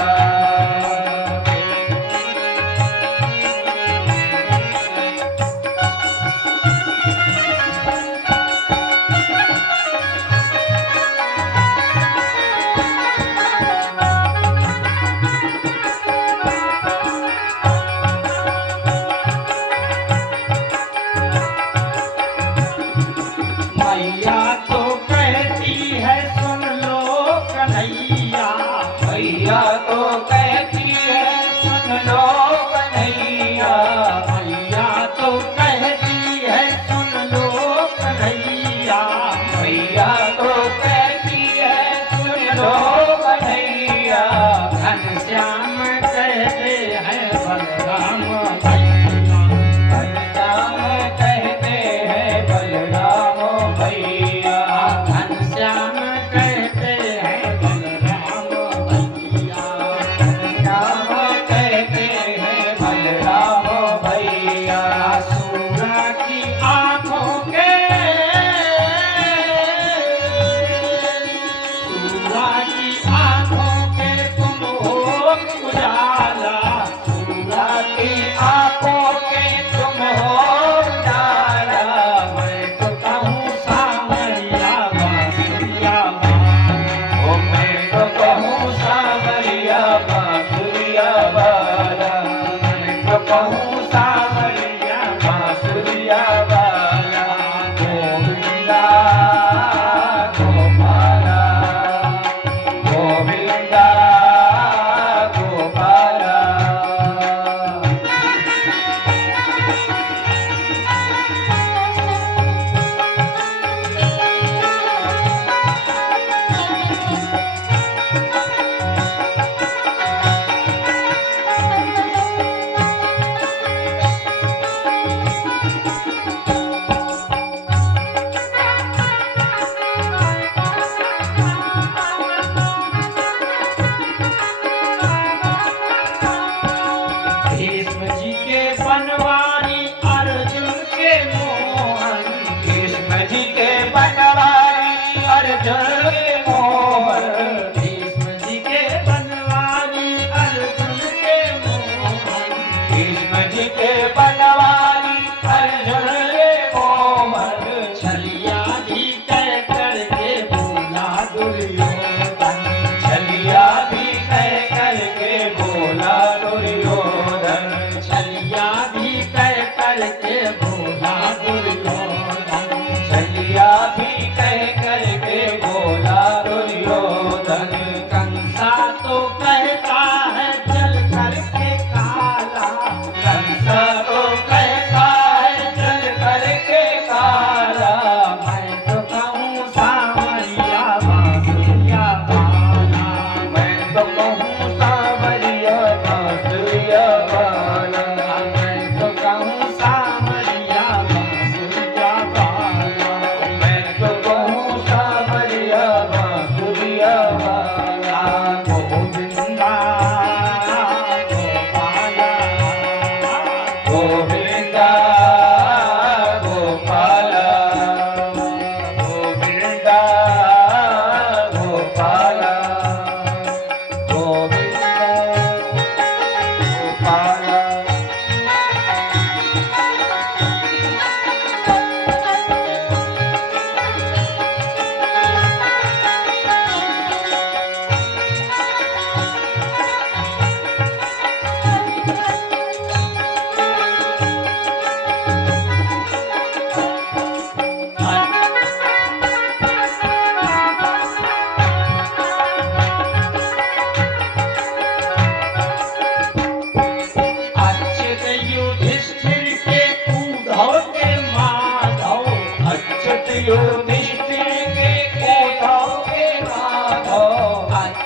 मैया तो कहती है सुन लो कन्हैया। भैया तो कहती है सुन लो कन्हैया। मैया तो कहती है सुन लो कन्हैया। भैया तो कहती है सुन लो कन्हैया। घनश्याम कहते हैं बलराम भैया। घनश्याम कहते हैं बलराम भैया। घनश्याम कहते हैं बलराम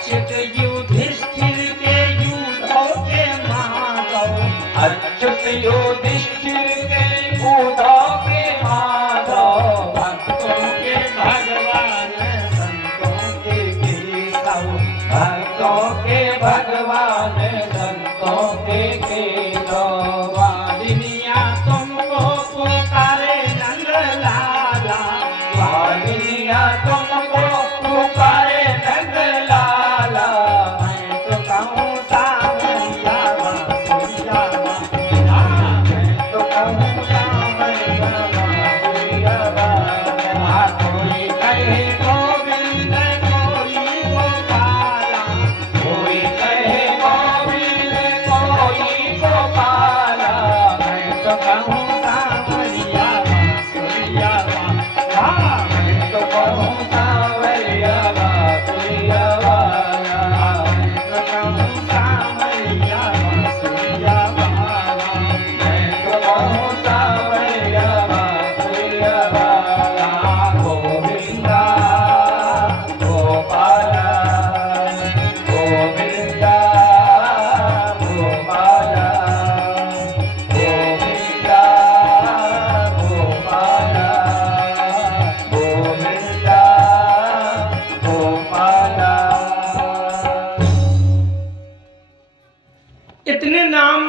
अच्युत युधिष्ठिर के युद्धों के माधव, अच्युत युधिष्ठिर के युद्धों के माधव, भक्तों के भगवान संतों के केशव, भक्तों के भगवान संतों के केशव। वादिनिया तुमको पुकारे नंद लाला, वादिनिया तुमको पुकारे नंद लाला, मैं तो कहूँ सावरिया बांसुरिया मैं तो कहूँ सावरिया बांसुरिया बाजा। कोई कहे गोविंद कोई गोपाला, कोई कहे गोविंद कोई गोपाला, मैं तो कहूँ सावरिया बांसुरिया बाजा। मैं तो कहूँ सावरिया बांसुरिया बाजा। मैं तो कहूँ सावरिया बांसुरिया बाजा। मैं तो कहूँ सावरिया बांसुरिया बाजा। गोविंदा गोपाला, गोविंदा गोपाला, गोविंदा गोपाला, गोविंदा गोपाला। इतने नाम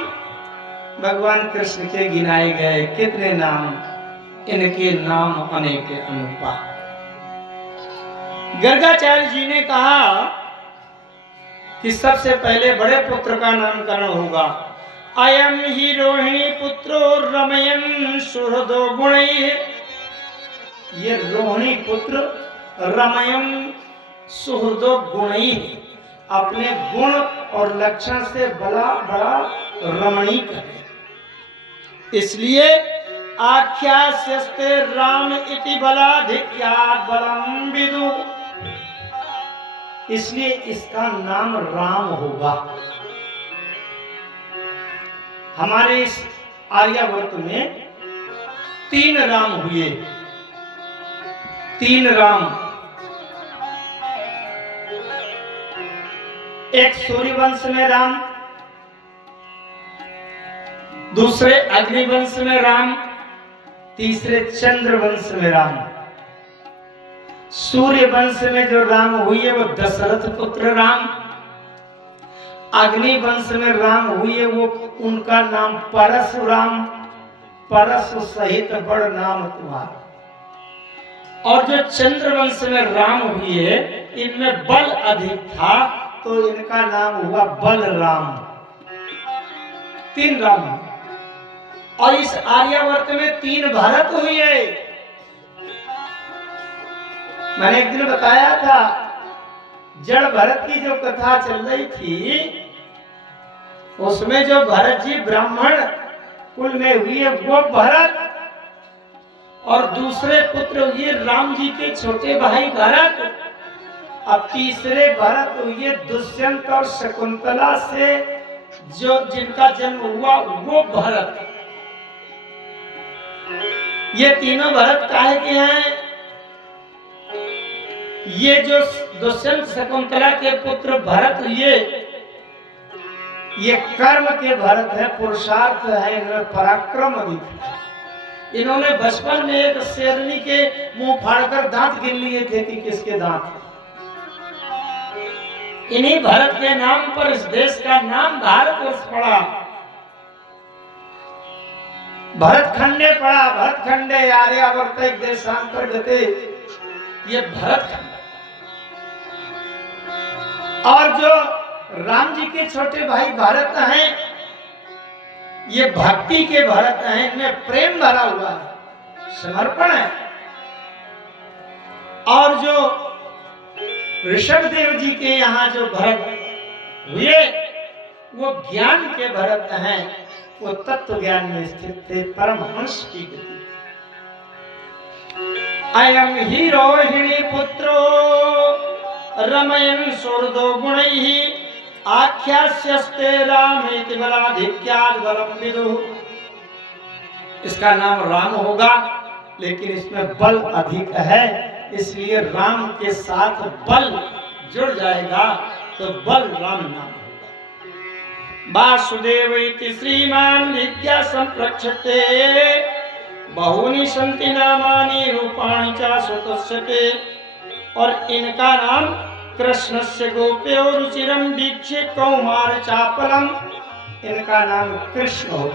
भगवान कृष्ण के गिनाए गए, कितने नाम, इनके नाम अनेक अनुपा। गर्गाचार्य जी ने कहा कि सबसे पहले बड़े पुत्र का नामकरण होगा। अयम ही रोहिणी पुत्रो रमयन सुहृदो गुणैः, ये रोहिणी पुत्र रमयम सुहृदो गुणैः, अपने गुण और लक्षण से बड़ा बड़ा रमणीक है, इसलिए आख्यास्यस्ते राम इति बलाधिक्यात् बलम विदु, इसलिए इसका नाम राम होगा। हमारे इस आर्यावर्त में 3 राम हुए, 3 राम। एक सूर्यवंश में राम, दूसरे अग्निवंश में राम, तीसरे चंद्रवंश में राम। सूर्य वंश में जो राम हुए वो दशरथ पुत्र राम, अग्नि वंश में राम हुए वो उनका नाम परशुराम, परशु सहित बड़ नाम तुम्हारा। और जो चंद्र वंश में राम हुए इनमें बल अधिक था तो इनका नाम हुआ बलराम। 3 राम। और इस आर्यावर्त में 3 भरत हुए। मैंने एक दिन बताया था जड़ भरत की जो कथा चल रही थी उसमें जो भरत जी ब्राह्मण कुल में हुए वो भरत, और दूसरे पुत्र हुए राम जी के छोटे भाई भरत, अब तीसरे भरत हुए दुष्यंत और शकुंतला से जो जिनका जन्म हुआ वो भरत। ये तीनों भरत काहे के हैं? ये जो दुष्यंत शकुंतला के पुत्र भरत हुए ये कर्म के भरत है, पुरुषार्थ है, इनमें पराक्रम अधिक है। इन्होंने बचपन में एक शेरनी के मुंह फाड़कर दांत गिन लिए थे कि किसके दांत। इन्हीं भरत के नाम पर इस देश का नाम भारतवर्ष पड़ा, भरतखंडे पड़ा। भरतखंडे आर्यावर्त एक देशांतर्गते, ये भरतखंड। और जो राम जी के छोटे भाई भरत हैं ये भक्ति के भरत हैं, इनमें प्रेम भरा हुआ है, समर्पण है। और जो ऋषभ देव जी के यहाँ जो भरत हुए वो ज्ञान के भरत हैं, वो तत्व ज्ञान में स्थित थे, परमहंस की गति। अयम ही रोहिणी पुत्रो रमयन् सुहृदो गुणैः आख्यास्यस्ते रामेति बलाधिक्यात् बलं विदुः। इसका नाम राम होगा लेकिन इसमें बल अधिक है, इसलिए राम के साथ बल जुड़ जाएगा तो बलराम नाम होगा। वासुदेव इति श्रीमान विद्या संप्रक्षते बहूनि सन्ति नामानि रूपाणि च सुतस्यते। और इनका नाम कृष्णस्य गोप्यो रुचिरं वीक्ष्य कौमार चापलम, इनका नाम कृष्ण हो।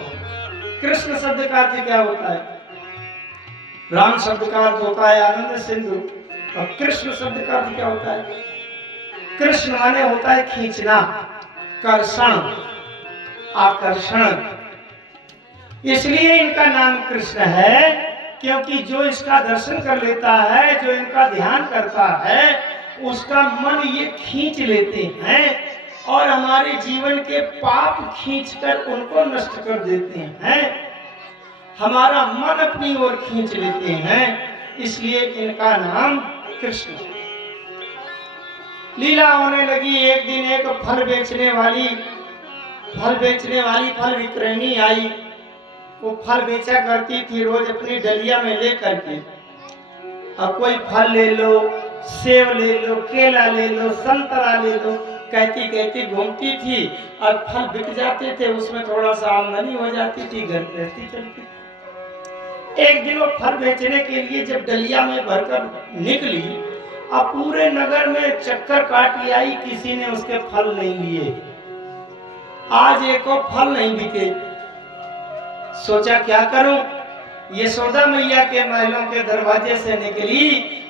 कृष्ण शब्द का अर्थ क्या होता है? राम शब्द का अर्थ होता है आनंद सिंधु, और कृष्ण शब्द का अर्थ क्या होता है? कृष्ण माने होता है खींचना, कर्षण, आकर्षण। इसलिए इनका नाम कृष्ण है, क्योंकि जो इसका दर्शन कर लेता है, जो इनका ध्यान करता है, उसका मन ये खींच लेते हैं और हमारे जीवन के पाप खींचकर उनको नष्ट कर देते हैं, हमारा मन अपनी ओर खींच लेते हैं। इसलिए इनका नाम कृष्ण। लीला होने लगी। एक दिन एक फल बेचने वाली फल विक्रयणी आई। वो फल बेचा करती थी रोज अपनी डलिया में ले करके। अब कोई फल ले लो, सेब ले लो, केला ले लो, संतरा ले लो, कहती कहती घूमती थी और फल बिक जाते थे, उसमें थोड़ा सा आमदनी हो जाती थी, घर रहती चलती। एक दिन वो फल बेचने के लिए जब डलिया में भरकर निकली, अब पूरे नगर में चक्कर काट आई, किसी ने उसके फल नहीं लिए। आज एको फल नहीं बिके। सोचा क्या करूं? यशोदा मैया के महलों के दरवाजे से निकली,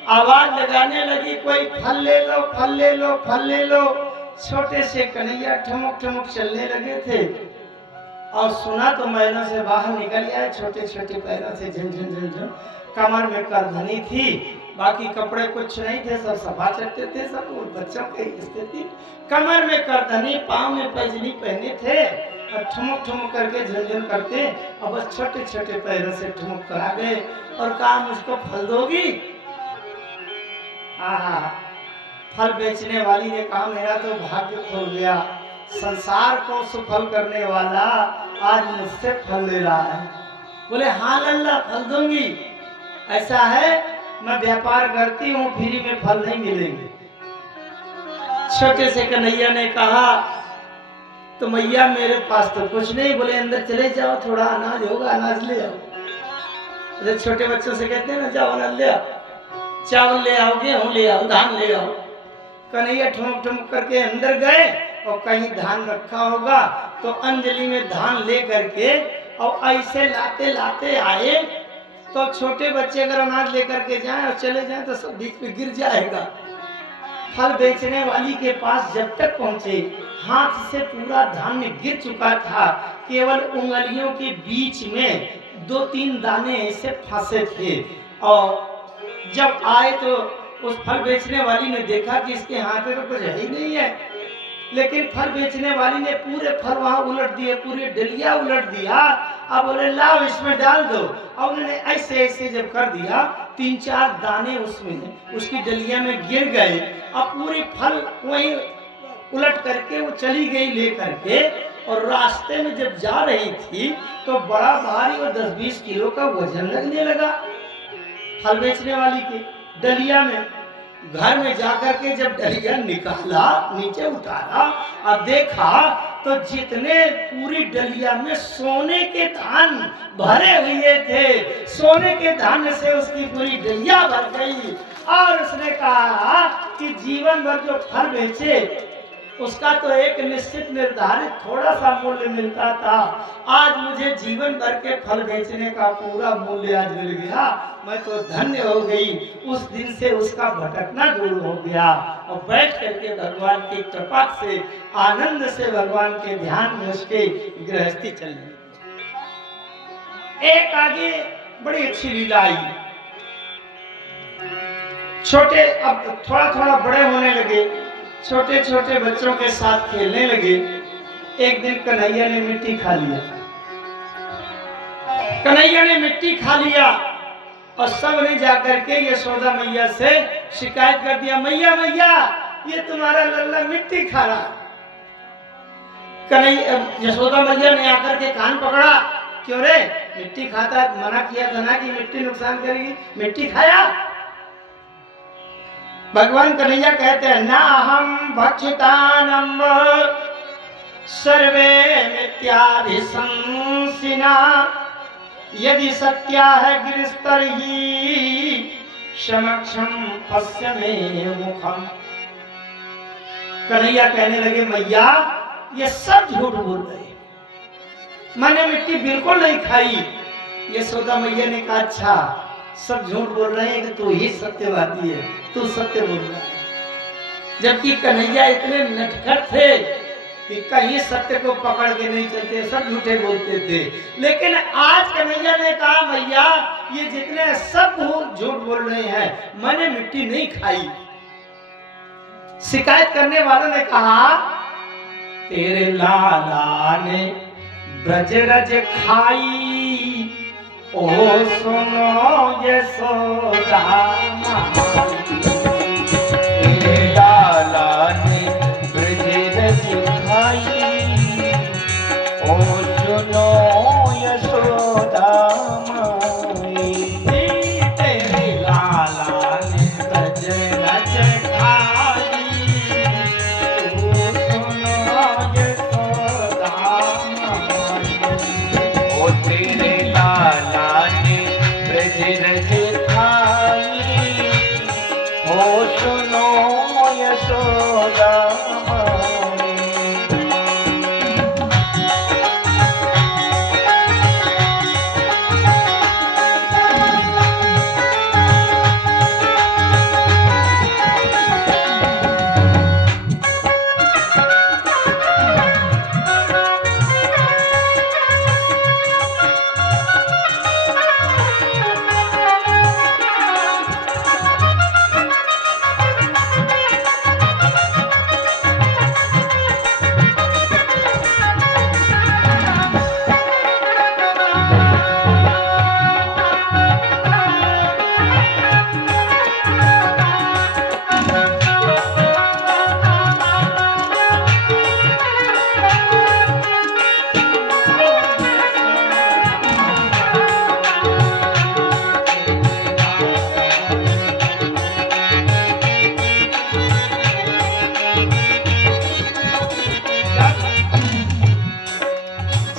आवाज लगाने लगी, कोई फल ले लो, फल ले लो, फल ले लो। छोटे से कन्हैया ठुमक ठुमक चलने लगे थे और सुना तो महलों से बाहर निकल आए, छोटे छोटे पैरों से झन झन झन झन। कमर में करधनी थी, बाकी कपड़े कुछ नहीं थे, सब सभा चढ़ते थे, सब बच्चों की स्थिति। कमर में करधनी, पाँव में पैजनी पहने थे और ठुमक ठुमक करके झनझन करते, और बस छोटे छोटे पैरों से ठुमक कर आ गए और कहा मुझको फल दोगी? आहा, फल बेचने वाली ने कहा मेरा तो भाग्य खुल गया, संसार को सुफल करने वाला आज मुझसे फल ले रहा है। बोले हाँ लल्ला, फल दूंगी। ऐसा है मैं व्यापार करती हूँ, फ्री में फल नहीं मिलेंगे। छोटे से कन्हैया ने कहा तो मैया मेरे पास तो कुछ नहीं। बोले अंदर चले जाओ, थोड़ा अनाज होगा, अनाज ले आओ। जैसे छोटे बच्चों से कहते हैं ना, जाओ अनाज ले आओ, चावल ले आओ, गेहूं ले आओ, धान ले आओ। कन्हैया ठुमक ठुमक करके अंदर गए और कहीं धान रखा होगा तो अंजलि में धान ले करके और ऐसे लाते लाते आए तो छोटे बच्चे अगर अनाज लेकर के जाएं और चले जाएं तो सब बीच में गिर जाएगा। फल बेचने वाली के पास जब तक पहुंचे, हाथ से पूरा धान्य गिर चुका था, केवल उंगलियों के बीच में 2-3 दाने ऐसे फंसे थे। और जब आए तो उस फल बेचने वाली ने देखा कि इसके हाथ में तो कुछ है ही नहीं है, लेकिन फल बेचने वाली ने पूरे फल वहां उलट दिए, पूरी डलिया उलट दिया। अब बोले लाओ इसमें डाल दो। और उन्होंने ऐसे ऐसे जब कर दिया, 3-4 दाने उसमें उसकी डलिया में गिर गए। अब पूरी फल वहीं उलट करके वो चली गई ले करके, और रास्ते में जब जा रही थी तो बड़ा भारी और 10-20 किलो का वजन लगने लगा फल बेचने वाली के डलिया में। घर में जाकर के जब डलिया निकाला, नीचे उतारा और देखा तो जितने पूरी डलिया में सोने के धान भरे हुए थे, सोने के धान से उसकी पूरी डलिया भर गई। और उसने कहा कि जीवन भर जो फल बेचे उसका तो एक निश्चित निर्धारित थोड़ा सा मूल्य मिलता था, आज मुझे जीवन भर के फल बेचने का पूरा मूल्य आज मिल गया, मैं तो धन्य हो गई। उस दिन से उसका भटकना दूर हो गया और बैठ करके भगवान की कृपा से आनंद से भगवान के ध्यान में उसके गृहस्थी चल रही। एक आगे बड़ी अच्छी लीला आई। छोटे अब थोड़ा थोड़ा बड़े होने लगे, छोटे छोटे बच्चों के साथ खेलने लगे। एक दिन कन्हैया ने मिट्टी खा लिया। कन्हैया ने मिट्टी खा लिया और सब ने जाकर के यशोदा मैया से शिकायत कर दिया, मैया मैया ये तुम्हारा लल्ला मिट्टी खा रहा। कन्हैया यशोदा मैया ने आकर के कान पकड़ा, क्यों रे मिट्टी खाता है, मना किया था ना कि मिट्टी नुकसान करेगी, मिट्टी खाया। भगवान कन्हैया कहते हैं ना हम भक्षितान विलंब सर्वे मिथ्याभिशंसिना यदि सत्या है गिरिस्तर ही समक्षम पश्य में मुखम। कन्हैया कहने लगे मैया ये सब झूठ बोल रहे हैं, मैंने मिट्टी बिल्कुल नहीं खाई। यशोदा मैया ने कहा अच्छा सब झूठ बोल रहे हैं कि तू ही सत्यवादी है, तू सत्य बोल रहा है। जबकि कन्हैया इतने नटखट थे कि कहीं सत्य को पकड़ के नहीं चलते, सब झूठे बोलते थे। लेकिन आज कन्हैया ने कहा मैया ये जितने सब झूठ बोल रहे हैं, मैंने मिट्टी नहीं खाई। शिकायत करने वालों ने कहा तेरे लाला ने ब्रज रज खाई, ओ सुनो यशोदा तेरे लाला ने ब्रज रज खाई, ओ सुनो यशोदा माई। तेरे लाला ने ब्रज रज खाई, ओ सुनो यशोदा माई। ओ तेरे लाला ने ब्रज रज खाई, ओ सुनो यशोदा माई।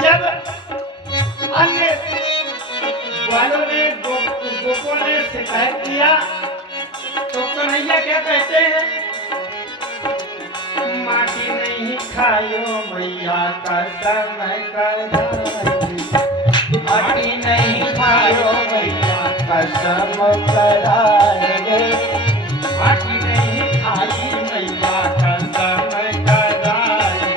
जब अन्य ग्वालों ने गोपों ने शिकायत किया तो कन्हैया क्या कहते हैं माटी नहीं खायो मैया का समय कर माटी नहीं खायो मैया कसम कराए रे। माटी नहीं खाई मैया का समय कराए।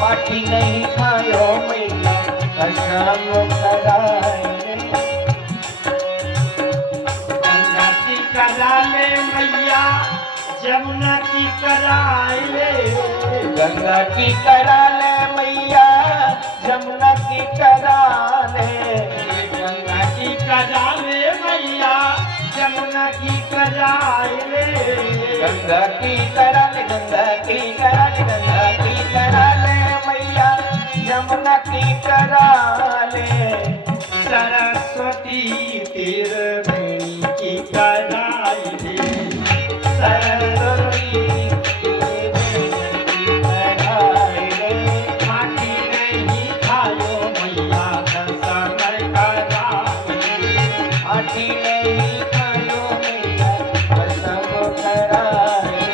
माटी नहीं खायो मैया कसम कराए रे। गंगा की करा ले मैया जमुना की कराए ले। गंगा की करा ले मैया जमुना की करा ले। गंगा की करा ले मैया जमुना की कराए ले। गंगा की करा ले, गंगा की करा ले, गंगा की करा ले मैया जमुना की करा ले। सरस्वती तीर वेणी की कराए ले। सरस्वती माटी नहीं खायो मैया का समय कराए। माटी नहीं खायो मैया कसम कराए।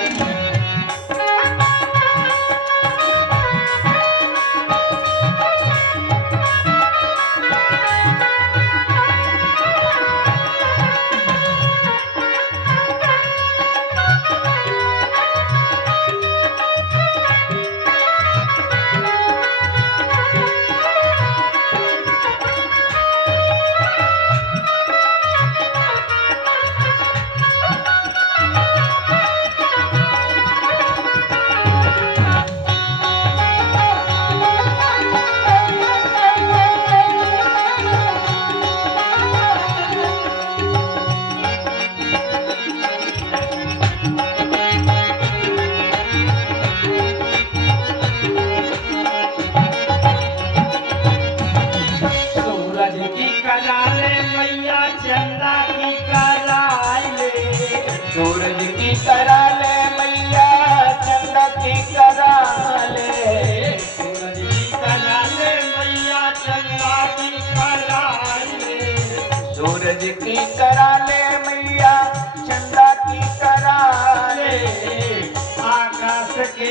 आकाश के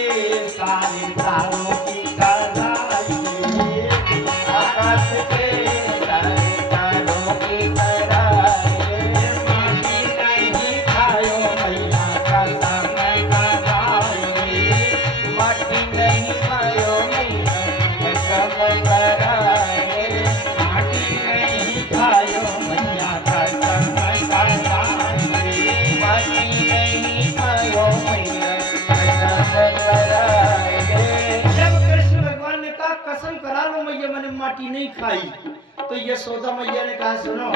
सारे तारों की कराइए, आकाश के सारे तारों की कराइए, माटी नहीं खायो मैया कसम कराइए, माटी नहीं खायो मैया कसम कराए, माटी नहीं खायो मैया कसम कराइए। माटी नहीं खायो मैया कसम कराए। जब कृष्ण भगवान ने कहा कसम करा लो मैया मैंने माटी नहीं खाई, तो यशोदा मैया ने कहा सुनो,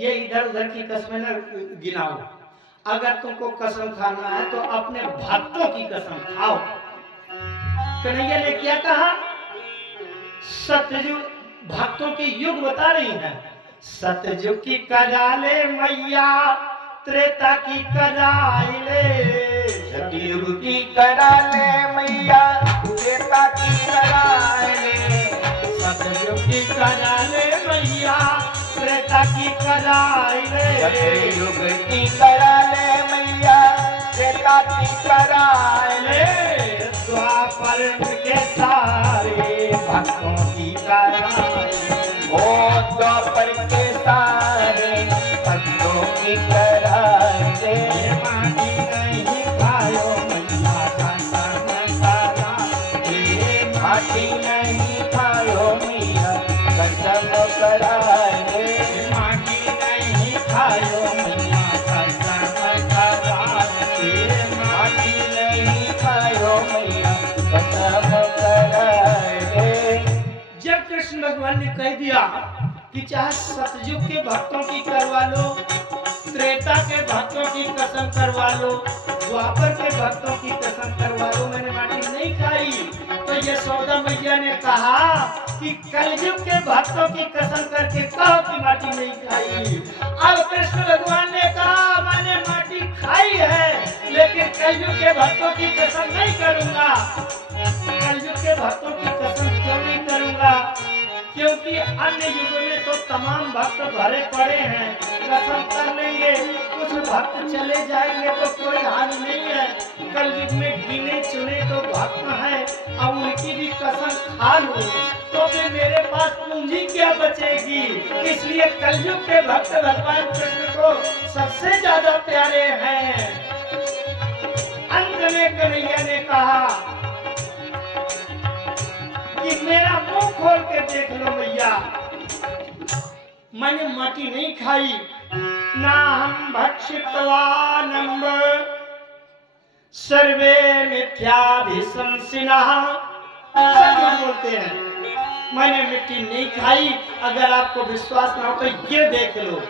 ये इधर उधर की कसमें न गिनाओ, अगर तुमको कसम खाना है तो अपने भक्तों की कसम खाओ। कन्हैया ने क्या कहा? सतयुग भक्तों के युग बता रही है, सतयुग की करा ले मैया, त्रेता की कराई ले, सतयुग की करा ले मैया, त्रेता की कराए ले, सतयुग की करा ले मैया, त्रेता की कराई ले, सतयुग की करा ले मैया, त्रेता की कराए ले, द्वापर के सारे भक्तों की कराई ले। ओ द्वापर के सारे भक्तों की कराए ले, माटी नहीं खायो मैया कसम कराई, माटी नहीं खायो मैया कसम कराए ले, माटी नहीं खायो मैया कसम कराई, माटी नहीं खायो मैया कसम कराए ले। जब कृष्ण भगवान ने कह दिया कि चाहे सतयुग के भक्तों की करवा लो, त्रेता के भक्तों की कसम करवा लो, द्वापर के भक्तों की कसम करवा लो, मैंने माटी नहीं खाई, तो यशोदा मैया ने कहा कि कलयुग के भक्तों की कसम करके कहो कि माटी नहीं खाई। अब कृष्ण भगवान ने कहा मैंने माटी खाई है, लेकिन कलयुग के भक्तों की कसम नहीं करूंगा। कलयुग के भक्तों की कसम क्यों नहीं करूंगा? क्योंकि अन्य युगों में तो तमाम भक्त भरे पड़े हैं, कसम कर लेंगे, कुछ भक्त चले जाएंगे तो कोई हाल नहीं है। कलयुग में गिने चुने तो भक्त हैं, अब उनकी भी कसम खा लूं तो फिर मेरे पास पूंजी क्या बचेगी? इसलिए कलयुग के भक्त भगवान कृष्ण को सबसे ज्यादा प्यारे हैं। अंत में कन्हैया ने कहा कि मेरा मुंह खोल के देख लो मैया, मैंने माटी नहीं खाई, ना हम भक्षितवानम्ब सर्वे मिथ्याभिशंसिनः। सब लोग बोलते हैं मैंने मिट्टी नहीं खाई, अगर आपको विश्वास ना हो तो ये देख लो,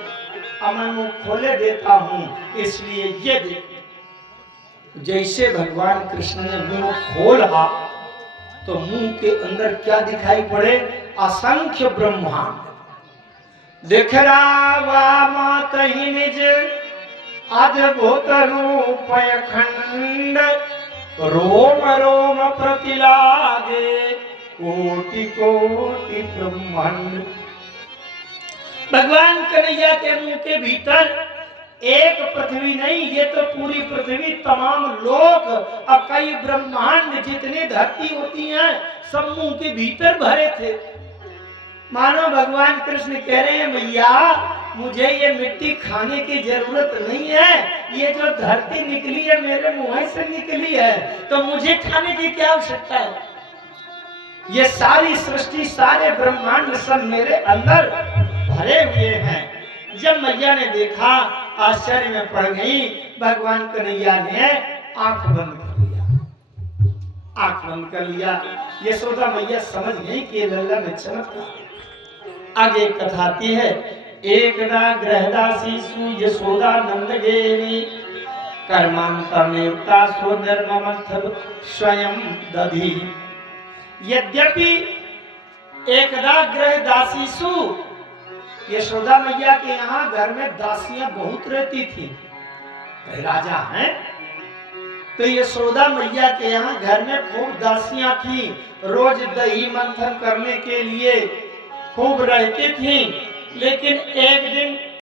अब मैं मुंह खोले देता हूं, इसलिए ये देखो। जैसे भगवान कृष्ण ने मुंह खोला तो मुंह के अंदर क्या दिखाई पड़े? असंख्य ब्रह्मांड दिख रहा मात ही निज अद्भुत रूप अखंड, रोम रोम प्रतिलागे कोटि कोटि ब्रह्मांड। भगवान कन्हैया के मुंह के भीतर एक पृथ्वी नहीं, ये तो पूरी पृथ्वी, तमाम लोक और कई ब्रह्मांड जितने धरती होती हैं सब मुंह के भीतर भरे थे। मानो भगवान कृष्ण कह रहे हैं मैया मुझे ये मिट्टी खाने की जरूरत नहीं है, ये जो धरती निकली है मेरे मुंह से निकली है, तो मुझे खाने की क्या आवश्यकता है? ये सारी सृष्टि सारे ब्रह्मांड सब मेरे अंदर भरे हुए हैं। जब मैया ने देखा आश्चर्य में पड़ गई। भगवान कन्हैया ने आंख बंद कर लिया, आंख बंद कर लिया। यशोदा मैया समझ गई कि लल्ला में चमत्कार। आगे एक कथा आती है, एकदा गृहदासी सु यशोदा नंद गेनी कर्मांतरनेवता स्वधर्ममथ स्वयं दधी। यद्यपि एकदा गृहदासी सु, यशोदा मैया के यहाँ घर में दासियां बहुत रहती थी, राजा हैं तो यशोदा मैया के यहाँ घर में खूब दासियां थी, रोज दही मंथन करने के लिए खूब रहती थी। लेकिन एक दिन